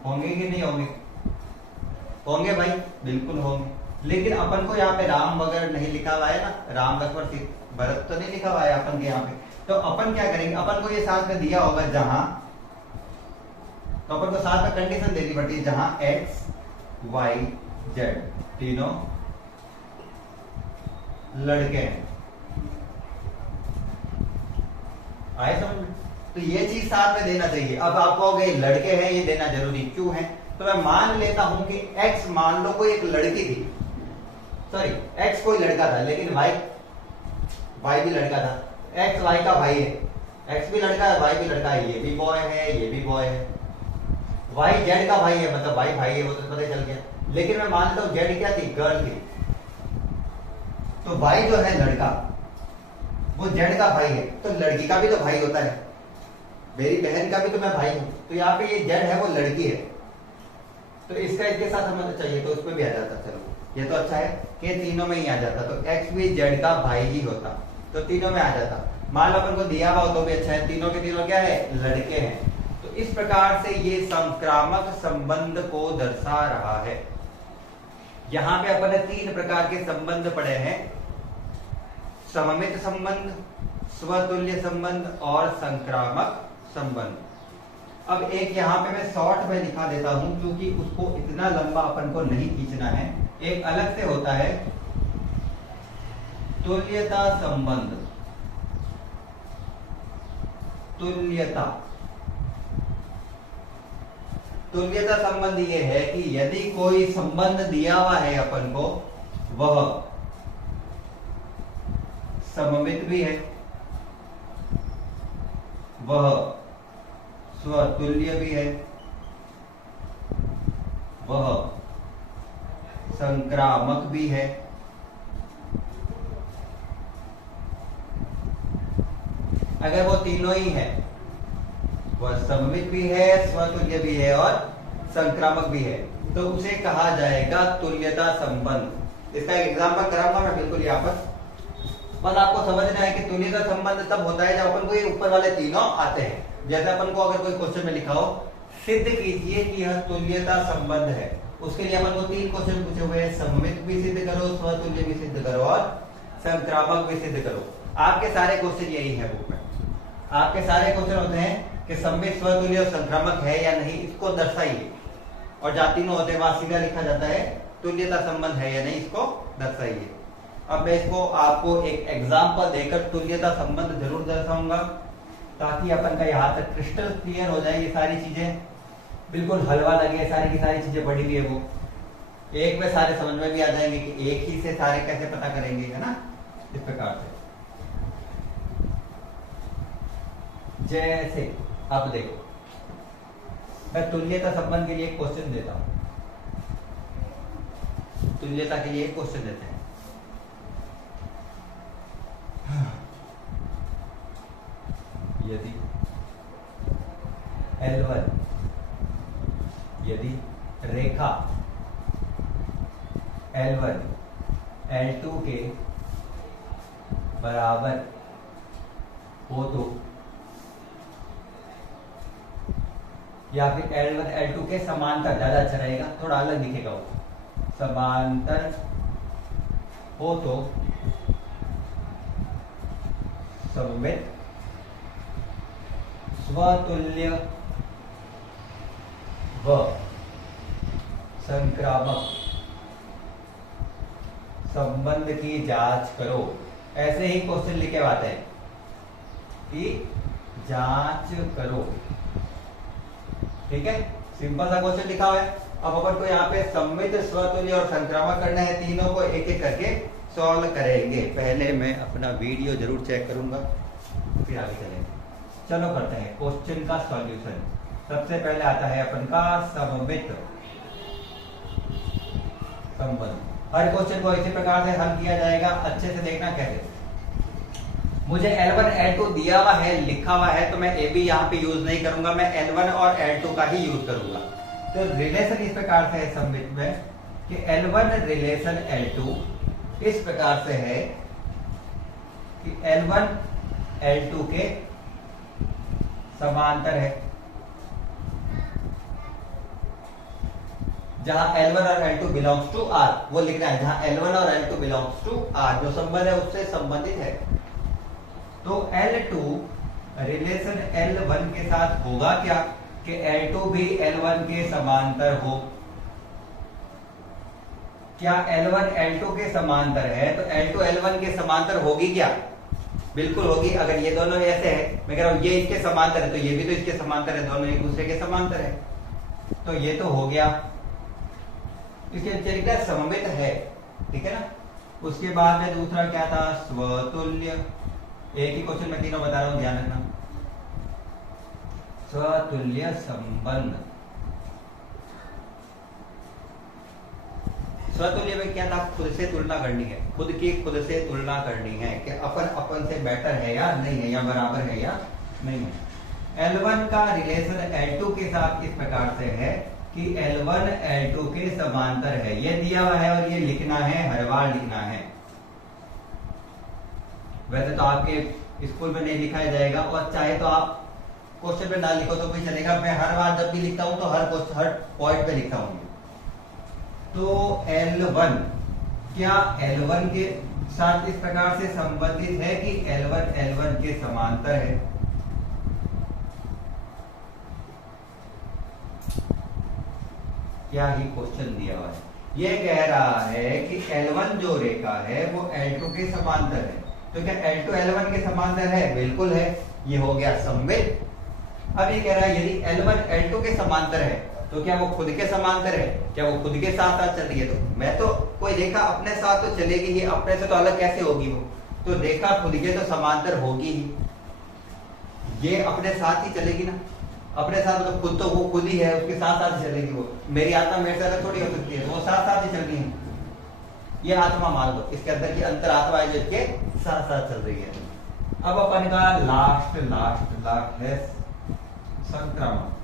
होंगे कि नहीं होंगे? होंगे भाई, बिल्कुल होंगे। लेकिन अपन को यहाँ पे राम वगैरह नहीं लिखा हुआ है ना, राम लक्ष्मण भरत तो नहीं लिखा हुआ है अपन के यहाँ पे। तो अपन क्या करेंगे, अपन को ये साथ में दिया होगा जहां, तो अपन को साथ में कंडीशन देनी पड़ती है जहां x y z तीनों लड़के हैं। आए समझ में? तो ये चीज साथ में देना चाहिए। अब आप कहोगे लड़के हैं ये देना जरूरी क्यों है, तो मैं मान लेता हूं कि x मान लो कोई एक लड़की थी, सॉरी x कोई लड़का था लेकिन y भी लड़का था। x y का भाई है, x भी लड़का है y भी लड़का है, ये भी बॉय है ये भी बॉय है। y z का भाई है, मतलब y भाई है वो तो पता चल गया। लेकिन मैं मान लेता हूं z क्या थी, गर्ल थी। तो y जो है लड़का वो z का भाई है, तो लड़की का भी तो भाई होता है, मेरी बहन का भी तो मैं भाई हूं। तो यहाँ पे ये z है वो लड़की है, तो इसका इसके साथ हमें चाहिए तो उसमें भी आ जाता। चलो ये तो अच्छा है कि तीनों में ही आ जाता, तो x भी z का भाई ही होता, तो तीनों में आ जाता। मान लो अपन को दिया हुआ हो तो भी अच्छा है, तीनों के तीनों क्या है, लड़के हैं। तो इस प्रकार से ये संक्रामक संबंध को दर्शा रहा है। यहां पे अपन ने 3 प्रकार के संबंध पढ़े हैं, सममित संबंध, स्वतुल्य संबंध और संक्रामक संबंध। अब एक यहाँ पे मैं शॉर्ट में लिखा देता हूं क्योंकि उसको इतना लंबा अपन को नहीं खींचना है। एक अलग से होता है तुल्यता संबंध। तुल्यता संबंध ये है कि यदि कोई संबंध दिया हुआ है अपन को, वह सममित भी है, वह स्वतुल्य भी है, वह संक्रामक भी है, अगर वो तीनों ही है, वह सममित भी है, स्वतुल्य भी है और संक्रामक भी है, तो उसे कहा जाएगा तुल्यता संबंध। इसका एक एग्जांपल कराऊंगा मैं बिल्कुल यहाँ पर, बस आपको समझना है कि तुल्यता संबंध तब होता है जब अपन को ये ऊपर वाले तीनों आते हैं। जैसे अपन को अगर कोई क्वेश्चन में लिखा हो, सिद्ध कीजिए कि यह तुल्यता संबंध है, उसके लिए अपन को 3 क्वेश्चन पूछे हुए हैं, सममित भी सिद्ध करो, स्वतुल्य भी सिद्ध करो और संक्रामक भी सिद्ध करो। आपके सारे क्वेश्चन यही है बुक में, आपके सारे क्वेश्चन होते हैं कि सममित, स्वतुल्य और संक्रामक है या नहीं, इसको दर्शाइए। और जहां तीनों होते हैं वहां सीधा लिखा जाता है तुल्यता संबंध है या नहीं, इसको दर्शाइए। अब मैं इसको आपको एक एग्जाम्पल देकर तुल्यता संबंध जरूर दर्शाऊंगा ताकि अपन का यहाँ तक क्रिस्टल क्लियर हो जाए। ये सारी चीजें बिल्कुल हलवा लगे, सारी की सारी चीजें पढ़ी हुई है, वो एक में सारे समझ में भी आ जाएंगे कि एक ही से सारे कैसे पता करेंगे, है ना, इस प्रकार से। जैसे अब देखो, मैं तुल्यता संबंध के लिए एक क्वेश्चन देता हूं, तुल्यता के लिए एक क्वेश्चन देते हैं। यदि L1, यदि रेखा L1 L2 के बराबर हो तो, या फिर L1 L2 के समांतर, ज्यादा अच्छा रहेगा, थोड़ा अलग दिखेगा वो, समांतर हो तो सममित, स्वतुल्य व संक्रामक संबंध की जांच करो। ऐसे ही क्वेश्चन लिखे आते हैं कि जांच करो, ठीक है, सिंपल सा क्वेश्चन लिखा हुआ है। अब अपन को यहाँ पे सममित, स्वतुल्य और संक्रामक करना है, तीनों को एक एक करके सॉल्व करेंगे। पहले मैं अपना वीडियो जरूर चेक करूंगा, फिर आगे चलेंगे। चलो करते हैं क्वेश्चन का सॉल्यूशन। सबसे पहले आता है अपन का सममित संबंध। हर क्वेश्चन को इसी प्रकार से हल किया जाएगा, अच्छे से देखना कैसे। मुझे L1 L2 दिया हुआ है, लिखा हुआ है, तो मैं ए बी यहाँ पे यूज नहीं करूंगा, मैं L1 और L2 का ही यूज करूंगा। तो रिलेशन इस प्रकार से है सममित में कि L1 रिलेशन L2 इस प्रकार से है कि L1 L2 के समांतर है। जहां L1 और L2 बिलोंग्स टू R, वो लिखना है, जहां L1 और L2 बिलोंग्स टू R, जो संबंध है उससे संबंधित है। तो L2 रिलेशन L1 के साथ होगा क्या कि L2 भी L1 के समांतर हो। क्या L1 L2 के समांतर है तो L2 L1 के समांतर होगी क्या? बिल्कुल होगी। अगर ये दोनों ऐसे है, मैं कह रहा हूं ये इसके समांतर है, तो ये भी तो इसके समांतर है, दोनों एक दूसरे के समांतर है, तो ये तो हो गया। इसके चरित्र सममित है, ठीक है ना। उसके बाद में दूसरा क्या था? स्वतुल्य। एक ही क्वेश्चन में तीनों बता रहा हूं, ध्यान रखना। स्वतुल्य संबंध। स्वतुल्य में क्या था? खुद से तुलना करनी है, खुद की खुद से तुलना करनी है कि अपन अपन से बेटर है या नहीं है, या बराबर है या नहीं है। L1 का रिलेशन L2 के साथ इस प्रकार से है कि L1 L2 के समांतर है। ये दिया हुआ है और ये लिखना है, हर बार लिखना है। वैसे तो आपके स्कूल में नहीं लिखा जाएगा, और चाहे तो आप क्वेश्चन पे ना लिखो तो भी चलेगा। मैं हर बार जब भी लिखता हूं तो हर पॉइंट पे लिखता हूं। तो L1 क्या L1 के साथ इस प्रकार से संबंधित है कि L1 L1 के समांतर है। क्या ही क्वेश्चन दिया हुआ है। ये कह रहा है कि L1 जो रेखा है वो L2 के समांतर है। तो क्या L2 L1 के समांतर है? बिल्कुल है, ये हो गया सममित। अब ये कह रहा है यदि L1 L2 के समांतर है तो क्या वो खुद के समांतर है? क्या वो खुद के साथ साथ चल रही है? तो मैं तो कोई रेखा अपने साथ तो चलेगी ही, अपने से तो अलग कैसे होगी वो? तो रेखा खुद के तो समांतर होगी ही, ये अपने साथ ही चलेगी ना। अपने साथ मतलब खुद तो वो खुद ही है, उसके साथ साथ चलेगी वो। मेरी आत्मा मेरे से अलग थोड़ी हो सकती है, वो साथ साथ ही चल रही है। ये आत्मा मान लो, इसके अंदर की अंतर आत्मा है जो इसके साथ साथ चल रही है। अब अपन का लास्ट है संक्रमण।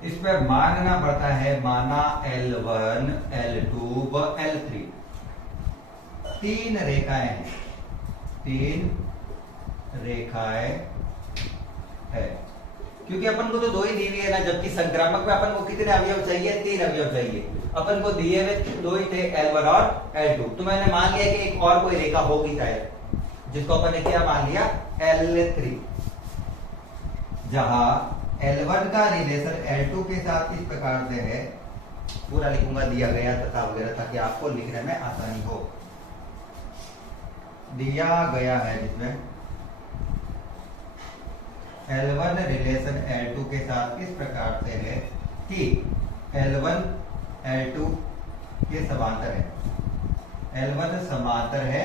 इसमें मानना पड़ता है, माना L1 L2 व L3 तीन रेखाएं हैं, तीन रेखाएं है। क्योंकि अपन को तो दो ही दी हुई है ना, जबकि संक्रामक में अपन को कितने अवयव चाहिए? 3 अवयव चाहिए। अपन को दिए हुए दो ही थे, L1 और L2। तो मैंने मान लिया कि एक और कोई रेखा होगी शायद, जिसको अपन ने क्या मान लिया? L3। जहां L1 का रिलेशन L2 के साथ इस प्रकार से है, पूरा लिखूंगा दिया गया तथा वगैरह, ताकि आपको लिखने में आसानी हो। दिया गया है जिसमें L1 रिलेशन L2 के साथ इस प्रकार से है कि L1 L2 के समांतर है। L1 समांतर है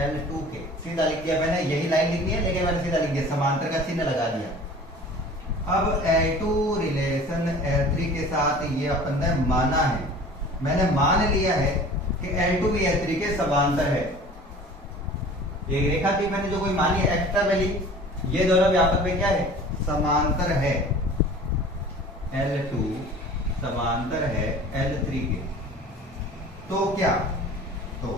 L2 के। सीधा लिख दिया मैंने, यही लाइन लिखनी है लेकिन मैंने सीधा लिख दिया, समांतर का चिन्ह लगा दिया। अब L2 रिलेशन L3 के साथ ये अपन ने माना है, मैंने मान लिया है कि L2 भी L3 के समांतर है। एक रेखा थी मैंने जो कोई मानी है एक्स्ट्रा वैल्यू, ये दोनों भी आपस में क्या है? समांतर है। L2 समांतर है L3 के। तो क्या? तो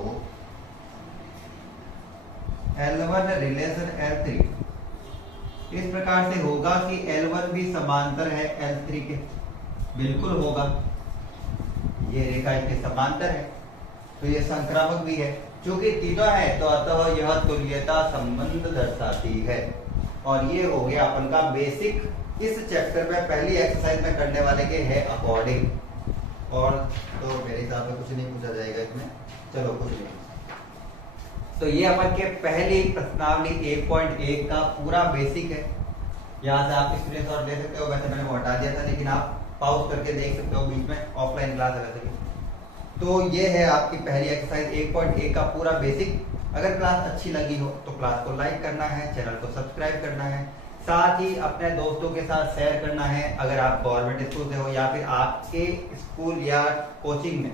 L1 रिलेशन L3 इस प्रकार से होगा कि L1 भी समांतर है L3 के। बिल्कुल होगा, ये रेखा इसके समांतर है, तो ये संक्रामक भी है। चूंकि तीनों है तो अतः यह तुल्यता संबंध दर्शाती है। और ये हो गया अपन का बेसिक, इस चैप्टर में पहली एक्सरसाइज में करने वाले के है अकॉर्डिंग। और तो मेरे हिसाब से कुछ नहीं पूछा जाएगा इसमें, चलो कुछ नहीं। तो ये अपन के पहली प्रश्नावली 1.1 का पूरा बेसिक है। यहाँ से आप स्क्रीनशॉट ले सकते हो, वैसे मैंने वो हटा दिया था लेकिन आप पॉज करके देख सकते हो, बीच में ऑफलाइन क्लास है वैसे भी। तो ये है आपकी पहली एक्सरसाइज 1.1 का पूरा बेसिक। अगर क्लास अच्छी लगी हो तो क्लास को लाइक करना है, चैनल को सब्सक्राइब करना है, साथ ही अपने दोस्तों के साथ शेयर करना है। अगर आप गवर्नमेंट स्कूल से हो या फिर आपके स्कूल या कोचिंग में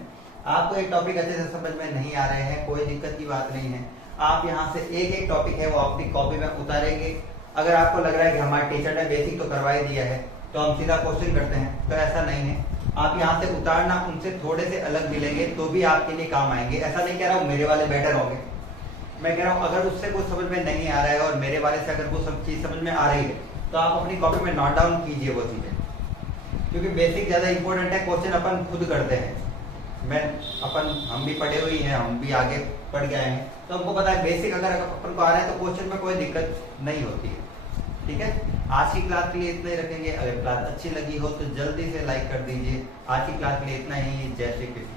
आपको एक टॉपिक अच्छे से समझ में नहीं आ रहे हैं, कोई दिक्कत की बात नहीं है। आप यहाँ से एक एक टॉपिक है वो अपनी कॉपी में उतारेंगे। अगर आपको लग रहा है कि हमारे टीचर ने बेसिक तो करवा ही दिया है तो हम सीधा क्वेश्चन करते हैं, तो ऐसा नहीं है। आप यहाँ से उतारना, उनसे थोड़े से अलग मिलेंगे तो भी आपके लिए काम आएंगे। ऐसा नहीं कह रहा हूँ मेरे वाले बेटर होंगे, मैं कह रहा हूँ अगर उससे कुछ समझ में नहीं आ रहा है और मेरे वाले से अगर वो सब चीज समझ में आ रही है तो आप अपनी कॉपी में नोट डाउन कीजिए वो चीजें, क्योंकि बेसिक ज्यादा इंपॉर्टेंट है। क्वेश्चन अपन खुद करते हैं, हम भी पढ़े हुए हैं, हम भी आगे पढ़ गए हैं, तो हमको पता है बेसिक अगर अपन को आ रहा है तो क्वेश्चन में कोई दिक्कत नहीं होती है। ठीक है, आज की क्लास के लिए इतना ही रखेंगे। अगर क्लास अच्छी लगी हो तो जल्दी से लाइक कर दीजिए। आज की क्लास के लिए इतना ही। जय श्री कृष्ण।